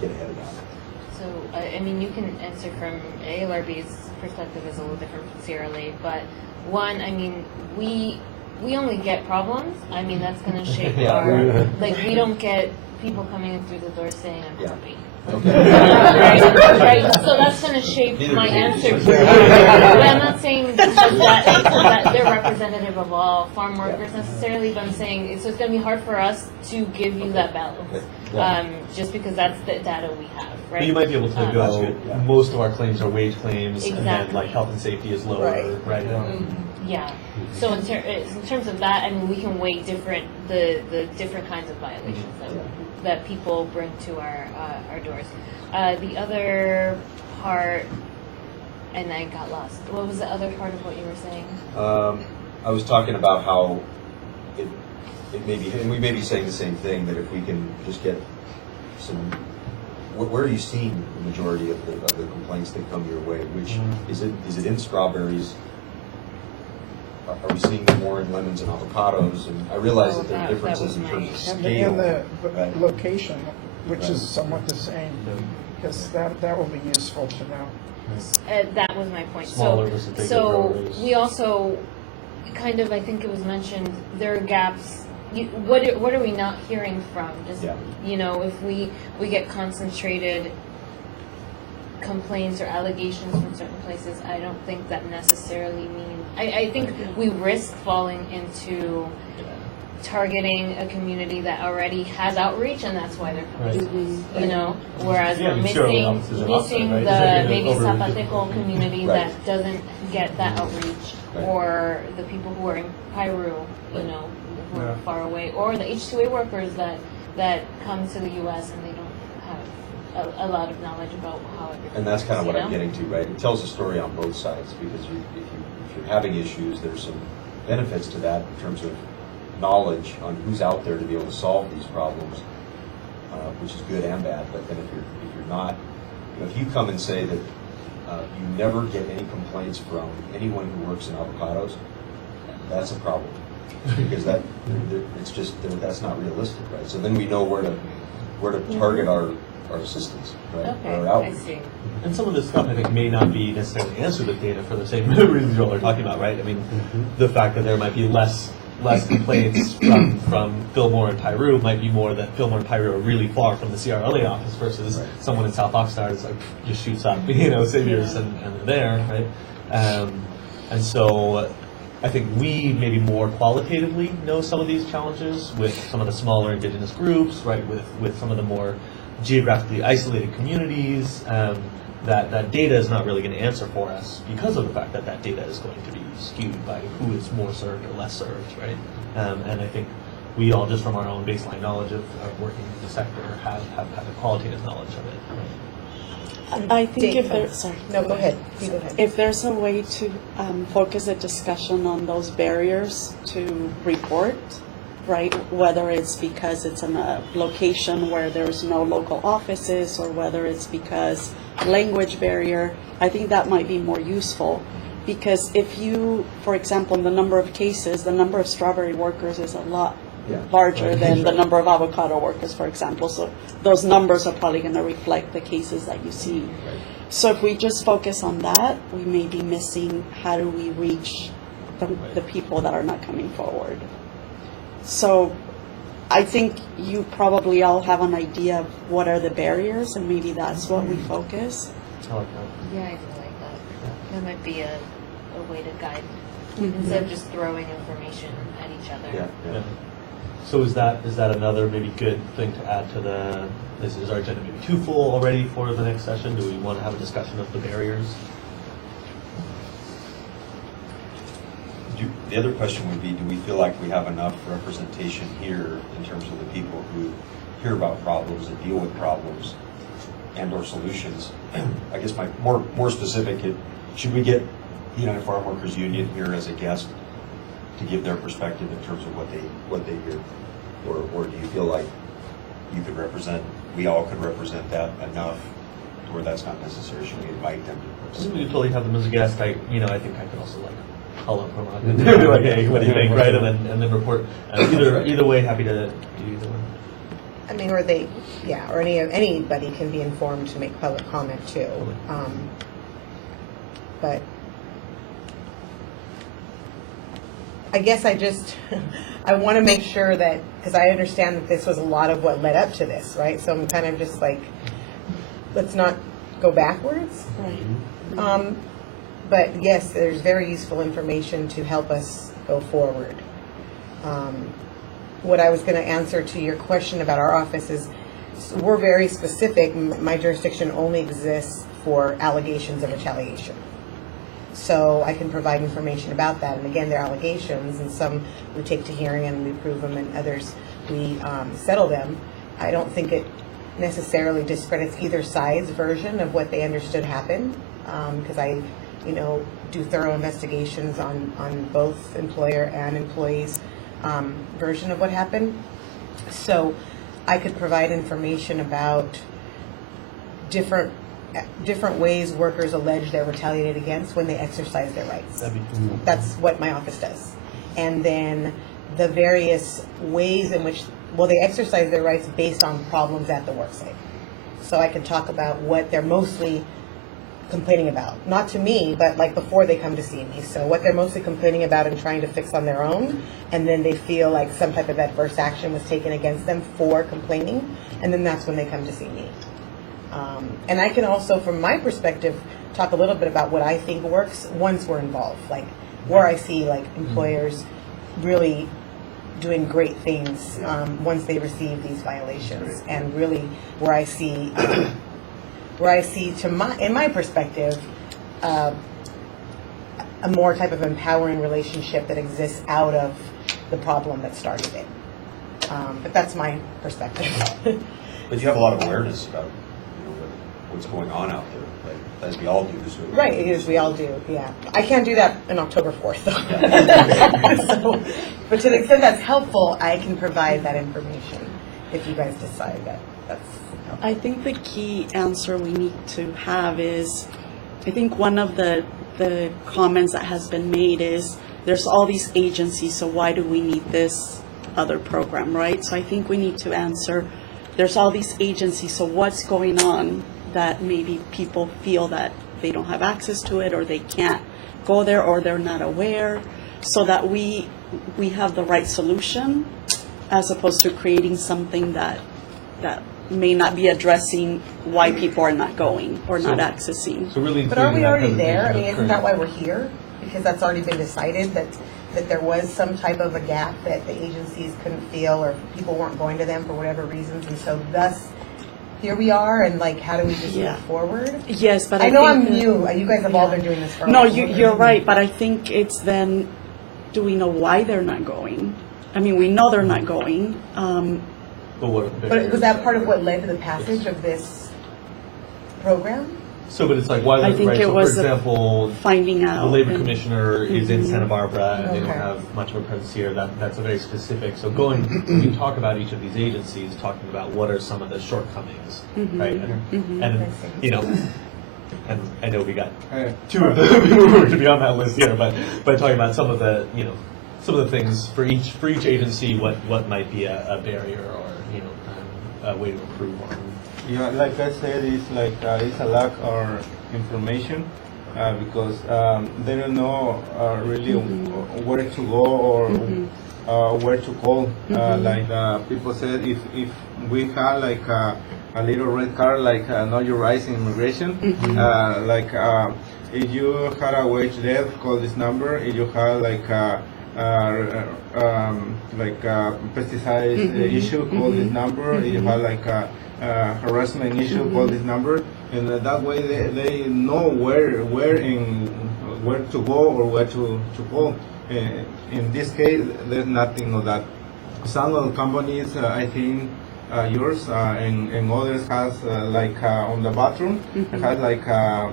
get ahead of that? So, I mean, you can answer from ALRB's perspective is a little different from CRLA, but one, I mean, we only get problems. I mean, that's going to shape our, like, we don't get people coming in through the door saying, I'm happy. Okay. Right? So that's going to shape my answer. But I'm not saying that they're representative of all farm workers necessarily, but I'm saying so it's going to be hard for us to give you that balance, just because that's the data we have, right? But you might be able to go, most of our claims are wage claims, and then like health and safety is lower, right? Yeah. So in terms of that, I mean, we can weigh the different kinds of violations that people bring to our doors. The other part, and I got lost. What was the other part of what you were saying? I was talking about how it may be, and we may be saying the same thing, that if we can just get some, where are you seeing the majority of the complaints that come your way? Which, is it in strawberries? Are we seeing more in lemons and avocados? And I realize that there are differences in terms of scale. And the location, which is somewhat the same, because that will be useful to know. That was my point. Smaller versus bigger so growers. we also kind of, I think it was mentioned, there are gaps. What are we not hearing from? Just you know, if we get concentrated complaints or allegations from certain places, I don't think that necessarily means. I think we risk falling into targeting a community that already has outreach, and that's why they're coming to us. You know, whereas we're missing the maybe Zapateco community that doesn't get that outreach, or the people who are in Peru, you know, who are far away, or the H2A workers that come to the U.S. and they don't have a lot of knowledge about how everything And that's kind of what you I'm know? getting to, right? It tells a story on both sides, because if you're having issues, there's some benefits to that in terms of knowledge on who's out there to be able to solve these problems, which is good and bad. But then if you're not, you know, if you come and say that you never get any complaints from anyone who works in avocados, that's a problem, because it's just that's not realistic, right? So then we know where to target our assistance, right? Our outreach. I see. And some of this stuff, I think, may not be necessarily answered with data for the same reasons you all are talking about, right? I mean, the fact that there might be less complaints from Fillmore and Piru might be more that Fillmore and Piru are really far from the CRLA office versus someone in South Oxnard is like just shoots up, you know, saviors and they're there, right? And so I think we maybe more qualitatively know some of these challenges with some of the smaller indigenous groups, right? With some of the more geographically isolated communities. That data is not really going to answer for us because of the fact that data is going to be skewed by who is more served or less served, right? And I think we all, just from our own baseline knowledge of working in the sector, have a qualitative knowledge of it. Right? I think if there's, sorry. No, go ahead. You go ahead. If there's a way to focus a discussion on those barriers to report, right? Whether it's because it's in a location where there's no local offices, or whether it's because language barrier, I think that might be more useful. Because if you, for example, in the number of cases, the number of strawberry workers is a lot larger than the number of avocado workers, for example. So those numbers are probably going to reflect the cases that you see. So if we just focus on that, we may be missing how do we reach the people that are not coming forward. So I think you probably all have an idea of what are the barriers, and maybe that's what we focus. Yeah, I do like that. That might be a way to guide instead of just throwing information at each other. Yeah. So is that another maybe good thing to add to is our agenda maybe too full already for the next session? Do we want to have a discussion of the barriers? The other question would be, do we feel like we have enough representation here in terms of the people who hear about problems and deal with problems and or solutions? I guess my more specific, should we get the United Farm Workers Union here as a guest to give their perspective in terms of what they hear? Or do you feel like you could represent, we all could represent that enough to where that's not necessary? Should we invite them to We totally have them as a guest. I think I could also call up Ramon and be like, hey, what do you think, right? And then report. Either way, happy to do either one. I mean, or anybody can be informed to make public comment too. But I guess I want to make sure that, because I understand that this was a lot of what led up to this, right? So I'm kind of just like, let's not go backwards. Right. But yes, there's very useful information to help us go forward. What I was going to answer to your question about our office is, we're very specific. My jurisdiction only exists for allegations of retaliation. So I can provide information about that. And again, they're allegations, and some we take to hearing and we prove them, and others we settle them. I don't think it necessarily discredits either side's version of what they understood happened. because I, do thorough investigations on both employer and employees' version of what happened. So I could provide information about different ways workers allege they're retaliated against when they exercise their rights. That's what my office does. And then the various ways in which, they exercise their rights based on problems at the work site. So I can talk about what they're mostly complaining about. Not to me, but like before they come to see me. So what they're mostly complaining about and trying to fix on their own, and then they feel like some type of adverse action was taken against them for complaining, and then that's when they come to see me. And I can also, from my perspective, talk a little bit about what I think works once we're involved, like where I see like employers really doing great things once they receive these violations, and really where I see in my perspective, a more type of empowering relationship that exists out of the problem that started it. But that's my perspective. But you have a lot of awareness about what's going on out there, like, as we all do. So Right, it is, we all do, yeah. I can't do that on October 4th, though. But to the extent that's helpful, I can provide that information if you guys decide that that's helpful. I think the key answer we need to have is, I think one of the comments that has been made is, there's all these agencies, so why do we need this other program, right? So I think we need to answer, there's all these agencies, so what's going on that maybe people feel that they don't have access to it, or they can't go there, or they're not aware, so that we have the right solution, as opposed to creating something that may not be addressing why people are not going or not accessing. So really, But are we including that already there? I presentation mean, of isn't that current- why we're here? Because that's already been decided that there was some type of a gap that the agencies couldn't fill, or people weren't going to them for whatever reasons, and so thus, here we are, and like, how do we just move forward? Yes, but I know think I'm that- new. You guys have all been doing this for a No, while. you're right, but I think it's then, do we know why they're not going? I mean, we know they're not going. But what are the But barriers? was that part of what led to the passage of this program? So, but it's like, why, I think right, it so for was example, finding the out. labor and- commissioner is in Mhm. Santa Barbara, and they don't Okay. have much of a presence here. That's a very specific. So when you talk about each of these agencies, talking about what are some of the shortcomings, Mhm. right? Mhm. And I see. and I know we got two of the people who are to be on that list here, but talking about some of the things for each agency, what might be a barrier, or a way to improve on. Yeah, like I said, it's like it's a lack of information because they don't know really where to go or where to call. Like people said, if we had like a little red card, like know your rights in immigration, like if you had a wage death, call this number. If you had like pesticide issue, call this number. If you have like a harassment issue, call this number, and that way they know where to go or where to call. In this case, there's nothing of that. Some of the companies, I think yours and others has like on the bathroom, has like a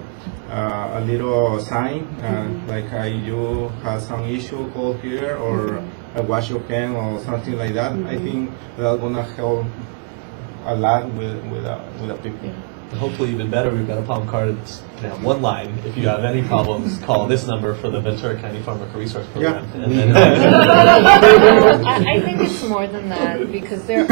little sign, like you have some issue, call here, or wash your can or something like that. I think that's gonna help a lot with the people. And hopefully, even better, we've got a palm card that's can have one line. If you have any problems, call this number for the Ventura County Farmworker Resource Program. Yeah. And then, I think it's more than that, because there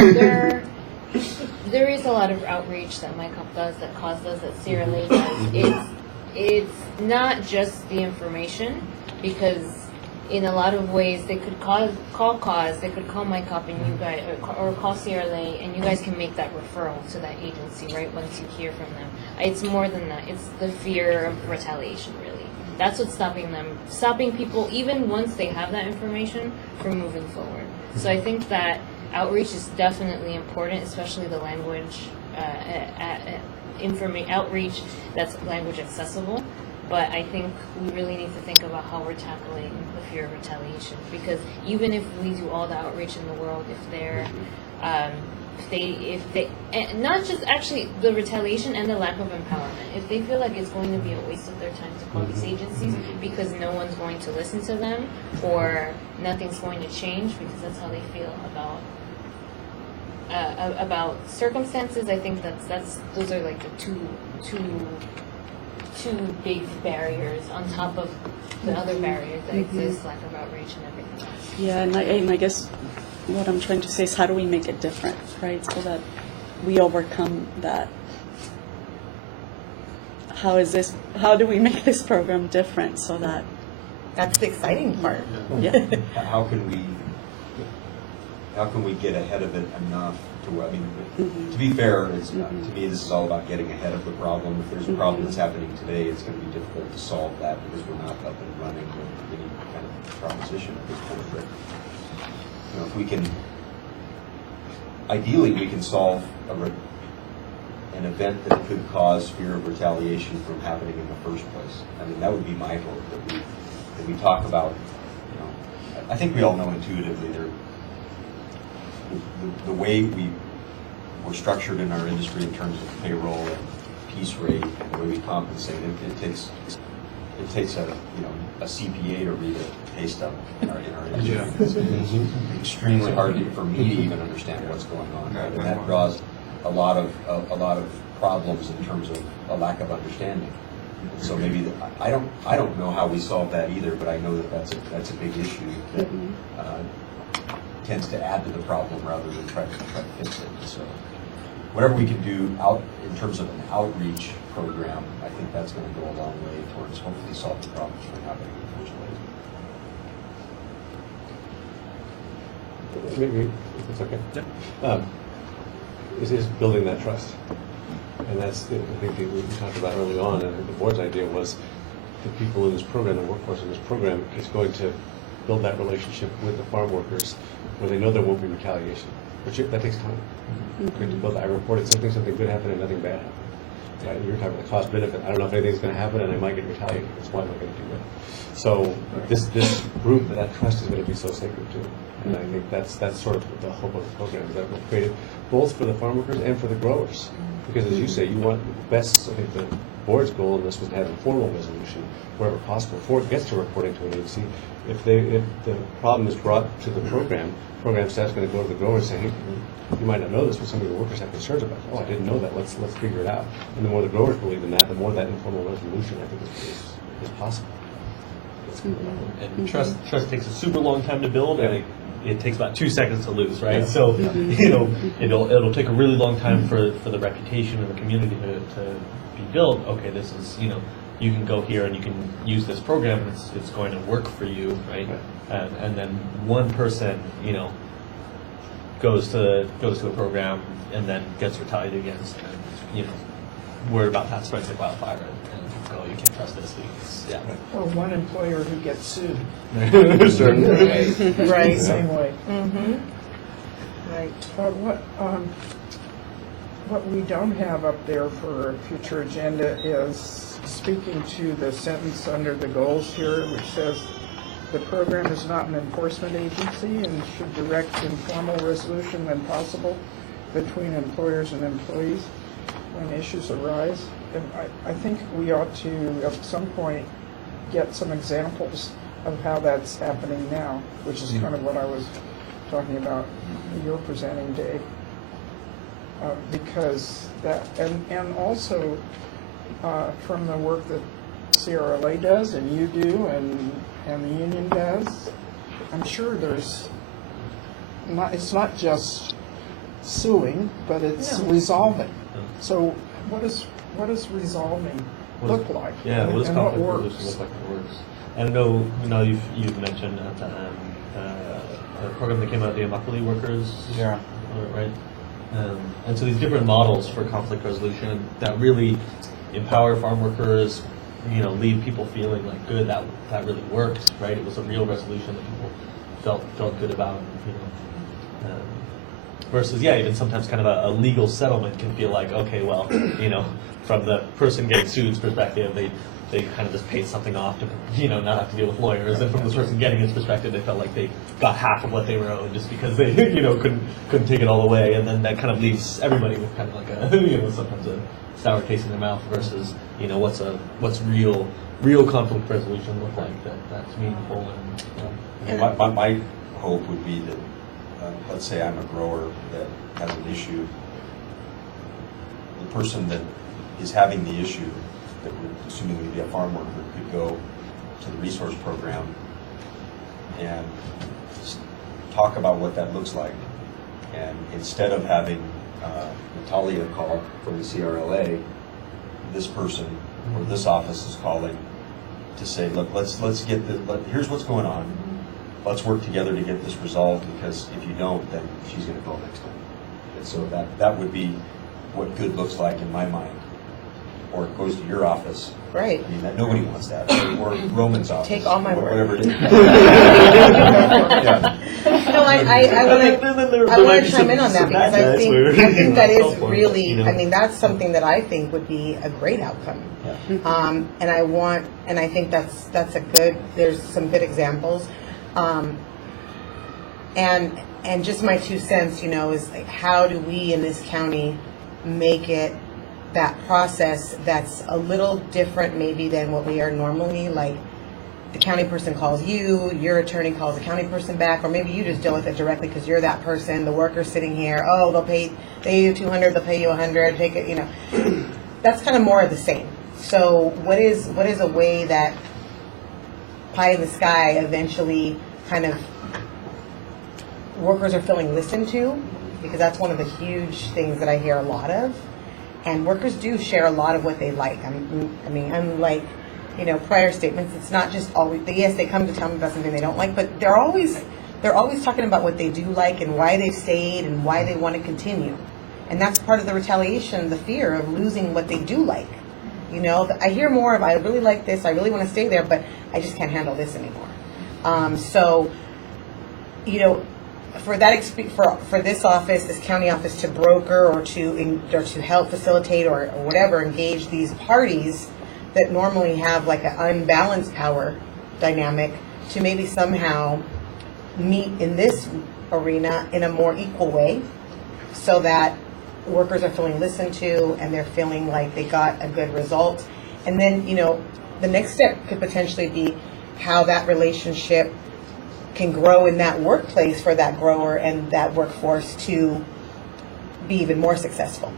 is a lot of outreach that MyCop does, that CAUSE does, that Sierra Leone does. It's not just the information, because in a lot of ways they could call CAUSE, they could call MyCop and you guys, or call Sierra Leone, and you guys can make that referral to that agency, right, once you hear from them. It's more than that. It's the fear of retaliation, really. That's what's stopping people, even once they have that information, from moving forward. So I think that outreach is definitely important, especially the language outreach that's language accessible. But I think we really need to think about how we're tackling the fear of retaliation, because even if we do all the outreach in the world, if they're and not just actually the retaliation and the lack of empowerment. If they feel like it's going to be a waste of their time to call these agencies because no one's going to listen to them or nothing's going to change because that's how they feel about circumstances, I think those are like the two big barriers on top of the other barriers that exist, lack of outreach and everything else. Yeah, and I guess what I'm trying to say is how do we make it different, right? So that we overcome that. How do we make this program different so that That's the exciting part. Yeah. How can we get ahead of it enough to, I mean, to be fair, it's, to me, this is all about getting ahead of the problem. If there's a problem that's happening today, it's going to be difficult to solve that because we're not up and running with any kind of proposition at this point. But, you know, if we can, ideally, we can solve an event that could cause fear of retaliation from happening in the first place. I mean, that would be my hope, that we talk about, you know, I think we all know intuitively the way we're structured in our industry in terms of payroll and piece rate and the way we compensate, it takes a CPA to read a pay stub in our industry. It's extremely hard for me to even understand what's going on, right? And that draws a lot of problems in terms of a lack of understanding. So maybe I don't know how we solve that either, but I know that that's a big issue that tends to add to the problem rather than try to fix it. So whatever we can do out in terms of an outreach program, I think that's going to go a long way towards hopefully solve the problems from happening in the first place. Maybe, if it's okay. Is building that trust. And that's, I think, we talked about early on, and the board's idea was the people in this program, the workforce in this program, is going to build that relationship with the farm workers where they know there won't be retaliation. But that takes time. To build, I reported something good happened and nothing bad happened. Right? You're talking about the cost benefit. I don't know if anything's going to happen and I might get retaliated. That's why I'm not going to do that. So this group, that trust is going to be so sacred too. And I think that's sort of the hope of the program, is that we'll create it both for the farm workers and for the growers. Because as you say, you want best, I think the board's goal in this was to have a formal resolution wherever possible before it gets to reporting to an agency. If the problem is brought to the program staff's going to go to the grower and say, hey, you might not know this, but some of the workers have concerns about it. Oh, I didn't know that. Let's figure it out. And the more the growers believe in that, the more that informal resolution, I think, is possible. And trust takes a super long time to build, and it takes about 2 seconds to lose, right? Yeah. So it'll take a really long time for the reputation of the community to be built. Okay, this is you can go here and you can use this program, and it's going to work for you, right? And then one person goes to a program and then gets retaliated against, and word about that spreads like wildfire. Oh, you can't trust this. Or one employer who gets sued. Right. Same way. Right. What we don't have up there for a future agenda is speaking to the sentence under the goals here, which says the program is not an enforcement agency and should direct informal resolution when possible between employers and employees when issues arise. And I think we ought to, at some point, get some examples of how that's happening now, which is kind of what I was talking about you're presenting, Dave. Because that, and also from the work that CRLA does and you do and the union does, I'm sure it's not just suing, but it's resolving. So what does resolving look like? Yeah, what does and conflict what resolution works? look like? What works? And I know you've mentioned a program that came out of the Immokalee workers, right? And so these different models for conflict resolution that really empower farm workers, leave people feeling like good, that really worked, right? It was a real resolution that people felt good about, versus even sometimes kind of a legal settlement can feel like, okay, well, from the person getting sued's perspective, they they kind of just paid something off to, not have to deal with lawyers. And from this person getting its perspective, they felt like they got half of what they were owed just because they, couldn't take it all away. And then that kind of leaves everybody with kind of like a, sometimes a sour taste in their mouth versus, what's real conflict resolution look like that's meaningful and. My hope would be that, let's say I'm a grower that has an issue. The person that is having the issue, that we're assuming would be a farm worker, could go to the resource program and talk about what that looks like. And instead of having Natalia call from the CRLA, this person or this office is calling to say, look, let's get here's what's going on. Let's work together to get this resolved, because if you don't, then she's going to go next time. And so that would be what good looks like in my mind. Or it goes to your office. Right. I mean, nobody wants that. Or Roman's office. Take all my work. Whatever it is. Yeah. No, I want to chime in on that, because I think that is really, I mean, that's something that I think would be a great outcome. And I think that's a good, there's some good examples. And just my 2 cents, is like, how do we in this county make it that process that's a little different maybe than what we are normally, like the county person calls you, your attorney calls the county person back, or maybe you just deal with it directly because you're that person, the worker's sitting here, oh, they'll pay you $200, they'll pay you $100, take it, That's kind of more of the same. So what is a way that pie in the sky eventually kind of workers are feeling listened to, because that's one of the huge things that I hear a lot of. And workers do share a lot of what they like. I mean, unlike, prior statements, it's not just always, yes, they come to tell me about something they don't like, but they're always talking about what they do like and why they've stayed and why they want to continue. And that's part of the retaliation, the fear of losing what they do like. I hear more of, I really like this, I really want to stay there, but I just can't handle this anymore. For that for this office, this county office, to broker or to help facilitate or whatever, engage these parties that normally have like an unbalanced power dynamic, to maybe somehow meet in this arena in a more equal way, so that workers are feeling listened to and they're feeling like they got a good result. And then the next step could potentially be how that relationship can grow in that workplace for that grower and that workforce to be even more successful,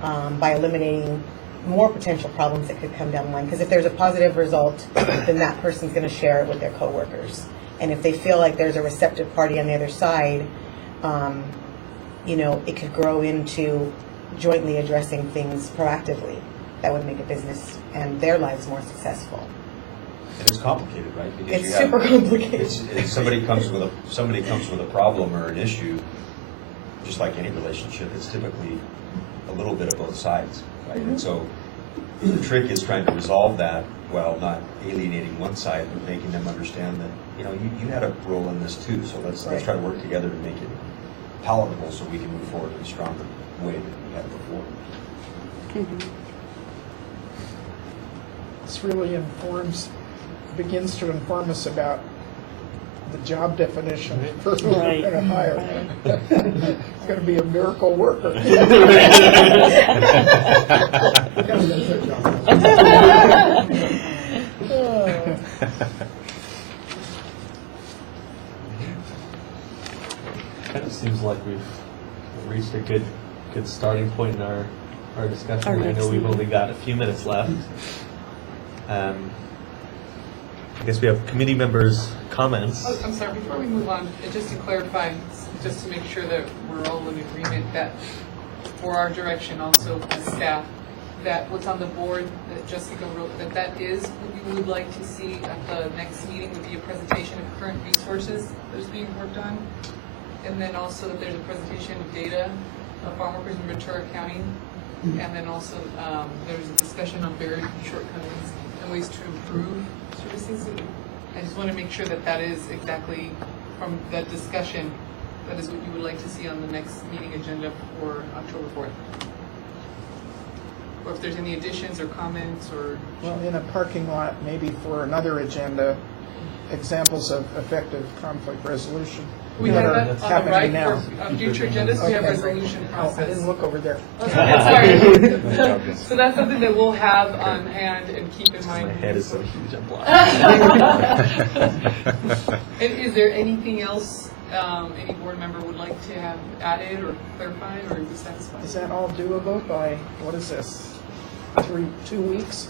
by eliminating more potential problems that could come down the line. Because if there's a positive result, then that person's going to share it with their coworkers. And if they feel like there's a receptive party on the other side, it could grow into jointly addressing things proactively that would make a business and their lives more successful. And it's complicated, right? Because It's super complicated. If somebody comes with a problem or an issue, just like any relationship, it's typically a little bit of both sides, right? And so the trick is trying to resolve that while not alienating one side, but making them understand that you had a role in this too. So let's try to work together to make it palatable, so we can move forward in a stronger way than we had before. This really begins to inform us about the job definition for who we're going to hire. It's going to be a miracle worker. Kind of seems like we've reached a good starting point in our discussion. I know we've only got a few minutes left. I guess we have committee members' comments. Oh, I'm sorry, before we move on, just to clarify, just to make sure that we're all in agreement, that for our direction also as staff, that what's on the board that Jessica wrote, that is what we would like to see at the next meeting, would be a presentation of current resources that is being worked on. And then also that there's a presentation of data of farm workers in Ventura County. And then also there's a discussion on barriers and shortcomings and ways to improve services. I just want to make sure that is exactly from that discussion, that is what you would like to see on the next meeting agenda for October 4th. or if there's any additions or comments or. Well, in a parking lot, maybe for another agenda, examples of effective conflict resolution. We that have are that on the happening right now. for future agendas, we have Okay. resolution Oh, process. I didn't look over there. Oh, sorry. So that's something that we'll have on hand and keep in mind. My head is so huge, I'm blind. And is there anything else any board member would like to have added or clarified or be satisfied? Is that all doable by, what is this, 2 weeks?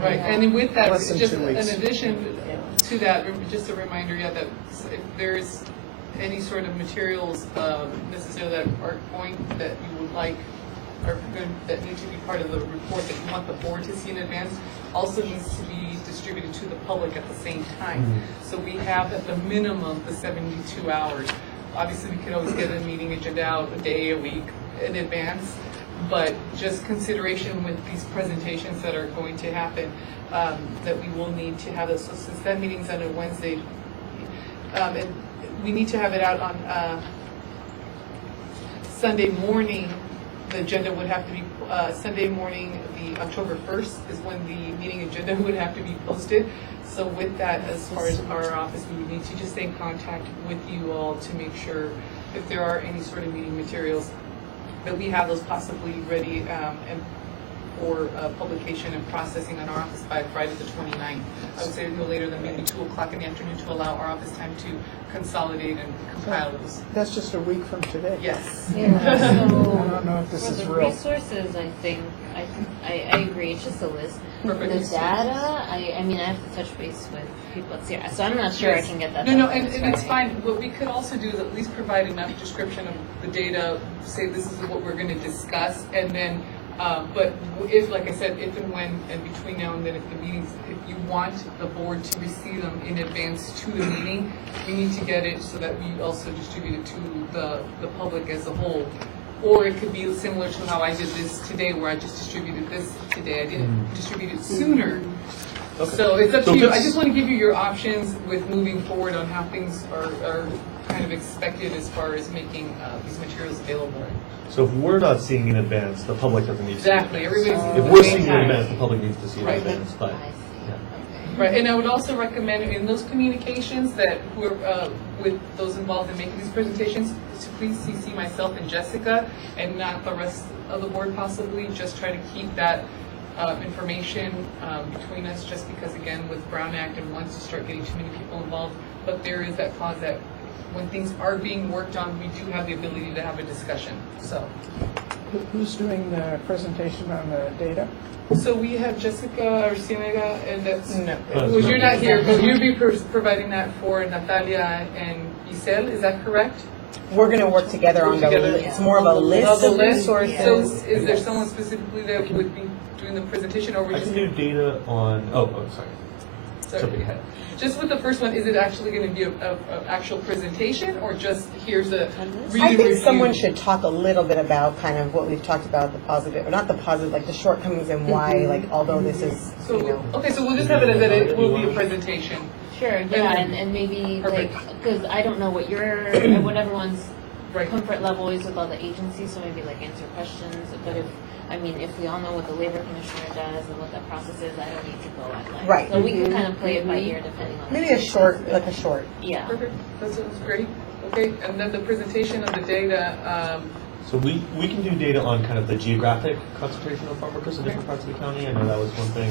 Right, and then with that, Less than just 2 in weeks. addition to that, just a reminder, yeah, that if there's any sort of materials necessarily that are going, that you would like, are good, that need to be part of the report that you want the board to see in advance, also needs to be distributed to the public at the same time. So we have at the minimum the 72 hours. Obviously, we could always get a meeting agenda out a day, a week in advance, but just consideration with these presentations that are going to happen, that we will need to have those. So since that meeting's on a Wednesday, and we need to have it out on Sunday morning. The agenda would have to be, Sunday morning, the October 1st is when the meeting agenda would have to be posted. So with that, as far as our office, we would need to just stay in contact with you all to make sure if there are any sort of meeting materials, that we have those possibly ready and for publication and processing on our office by Friday the 29th. I would say no later than maybe 2 o'clock in the afternoon to allow our office time to consolidate and compile those. That's just a week from today. Yes. Yeah, I so don't know if this for is the real. resources, I think, I agree, it's just a list. Perfect. The data, I mean, I have to touch base with people at Sierra, so I'm not sure I Yes. can get that. No, done no, by and this it's Friday. fine. What we could also do is at least provide enough description of the data, say this is what we're gonna discuss, and then, but if, like I said, if and when, and between now and then, if the meetings, if you want the board to receive them in advance to the meeting, we need to get it so that we also distribute it to the public as a whole. Or it could be similar to how I did this today, where I just distributed this today. I didn't distribute it sooner. Okay. So it's up So to you. if I it's- just want to give you your options with moving forward on how things are kind of expected as far as making these materials available. So if we're not seeing in advance, the public doesn't need to see it. Exactly, everybody's seeing it If at we're the same seeing it in time. advance, the public needs to see it in Right. advance, but, I yeah. Right, and I would also recommend in those communications that who are, with those involved in making these presentations, to please CC myself and Jessica and not the rest of the board possibly. Just try to keep that information between us, just because again, with Brown Act and once you start getting too many people involved, but there is that clause that when things are being worked on, we do have the ability to have a discussion, so. Who's doing the presentation on the data? So we have Jessica Arciniega, and that's, No. well, you're not here, but you'll be providing that for Natalia and Isel, is that correct? We're gonna work together on the, Together. it's more of a list Of the of list? So resources. is there someone specifically that would be doing the presentation, or we I just? can do data on, sorry. Sorry. Jumping ahead. Just with the first one, is it actually gonna be a actual presentation, or just here's a read I and think review? someone should talk a little bit about kind of what we've talked about, the positive, or not the positive, like the shortcomings and why, like, although this is, you So, know. okay, so we'll just have it as that it will be a presentation. Sure, yeah, and maybe like, because I don't know what what everyone's comfort level is with all the agencies, so maybe like answer questions, but if we all know what the labor commissioner does and what that process is, I don't need to go at length. Right. So we can kind of play it by ear depending on. Maybe a short, like a short. Yeah. Perfect, that sounds great. Okay, and then the presentation of the data, So we can do data on kind of the geographic concentration of farm workers in different parts of the county. I know that was one thing.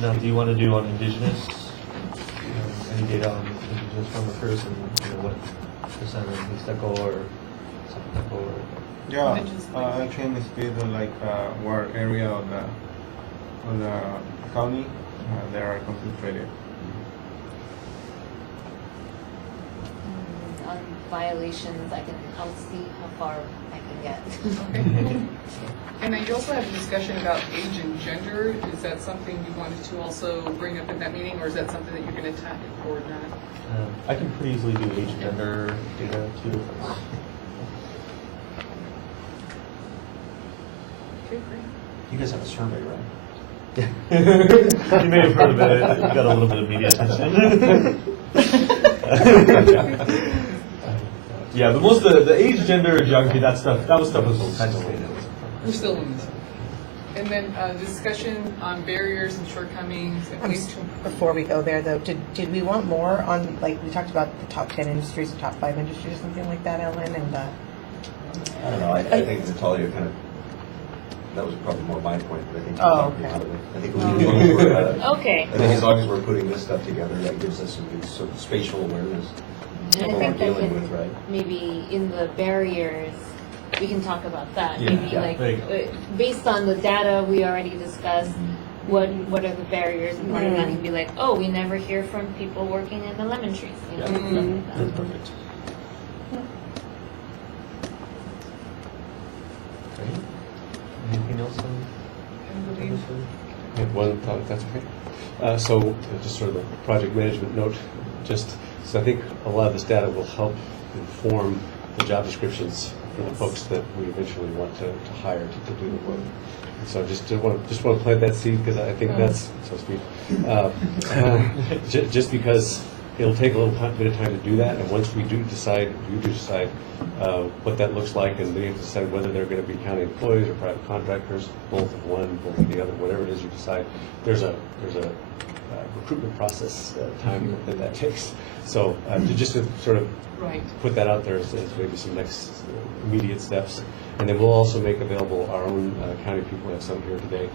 Now, do you want to do on indigenous? Any data on indigenous farm workers and what percent of Mixteco or Zapoteco or? Yeah, I can speak like what area of the county they are concentrated. On violations, I'll see how far I can get. okay. And then you also had a discussion about age and gender. Is that something you wanted to also bring up in that meeting, or is that something that you're going to tackle forward now? I can pretty easily do age and gender data too. Okay, great. You guys have a survey, right? You may have heard of it. You got a little bit of media attention. Yeah, but most of the age, gender, geography, that was stuff with all kinds of data. We're still in this. And then discussion on barriers and shortcomings and ways to improve. Before we go there, though, did we want more on, like, we talked about the top 10 industries, the top 5 industries, something like that, Ellen, and I don't know, I think Natalia kind of, that was probably more my point, but I think. Oh, okay. I think we need more, Okay. I think as long as we're putting this stuff together, that gives us some good sort of spatial awareness And of I what we're think that dealing can, with, right? maybe in the barriers, we can talk about that. Yeah, Maybe yeah, like, there you go. based on the data we already discussed, what are the barriers? And part of that can be like, oh, we never hear from people working in the lemon trees. You know, Yeah. stuff like that. That's perfect. Great. Anything else on? I have one thought, if that's okay. So just sort of a project management note, just, so I think a lot of this data will help inform the job descriptions for the folks that we eventually want to hire to do the work. And so just want to plant that seed, because I think that's, so to speak, just because it'll take a little bit of time to do that, and once we do decide what that looks like, and then you have to decide whether they're going to be county employees or private contractors, both of one, both of the other, whatever it is you decide. There's a recruitment process time that takes. So just to sort of put that out there as maybe some next immediate steps. And then we'll also make available our own county people. We have some here today.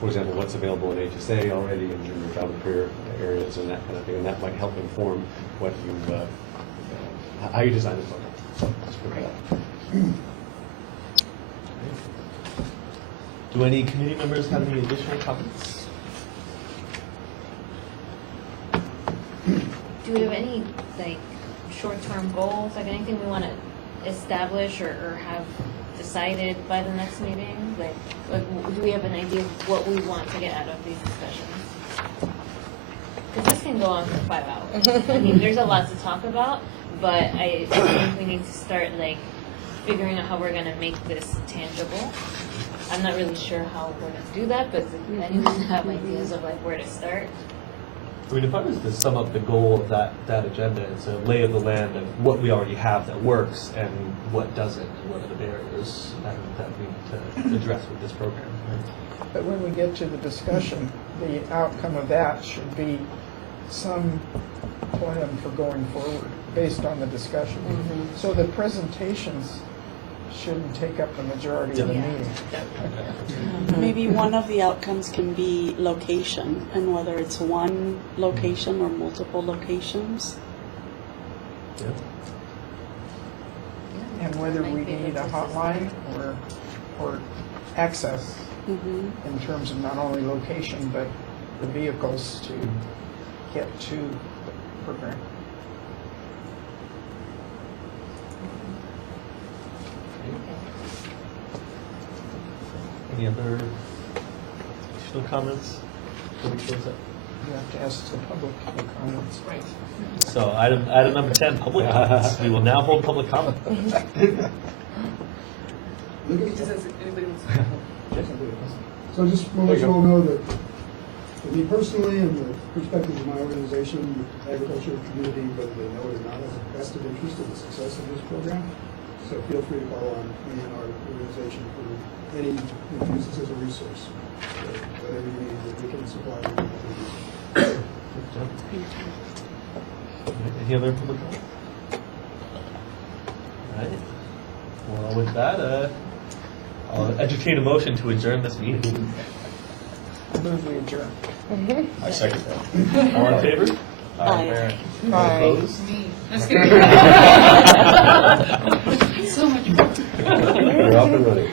For example, what's available in HSA already in your job and career areas and that kind of thing. And that might help inform what you how you design the program. So just put that out. Do any committee members have any additional comments? Do we have any like short-term goals, like anything we want to establish or have decided by the next meeting? Like, do we have an idea of what we want to get out of these discussions? Because this can go on for 5 hours. I mean, there's a lot to talk about, but I think we need to start like figuring out how we're going to make this tangible. I'm not really sure how we're going to do that, but if anyone have ideas of like where to start? I mean, if I was to sum up the goal of that agenda, it's a lay of the land of what we already have that works and what doesn't, and what are the barriers that we need to address with this program. Right? But when we get to the discussion, the outcome of that should be some plan for going forward based on the discussion. So the presentations shouldn't take up the majority of the meeting. Maybe one of the outcomes can be location, and whether it's one location or multiple locations. Yeah. And whether we need a hotline or access in terms of not only location, but the vehicles to get to the program. Any other additional comments before we close up? You have to ask the public for comments. Right. So item number 10, public comments. We will now hold public comment. So I just want to let you all know that for me personally and the perspective of my organization, the agriculture community, whether they know it or not, has a vested interest in the success of this program. So feel free to call on me and our organization for any, use this as a resource. So whatever you need that we can supply you. Any other public comment? All right. Well, with that, I'll entertain a motion to adjourn this meeting. Move we adjourn. I second that. All in favor? Aye. Opposed? Just kidding. So much fun. You're off and running.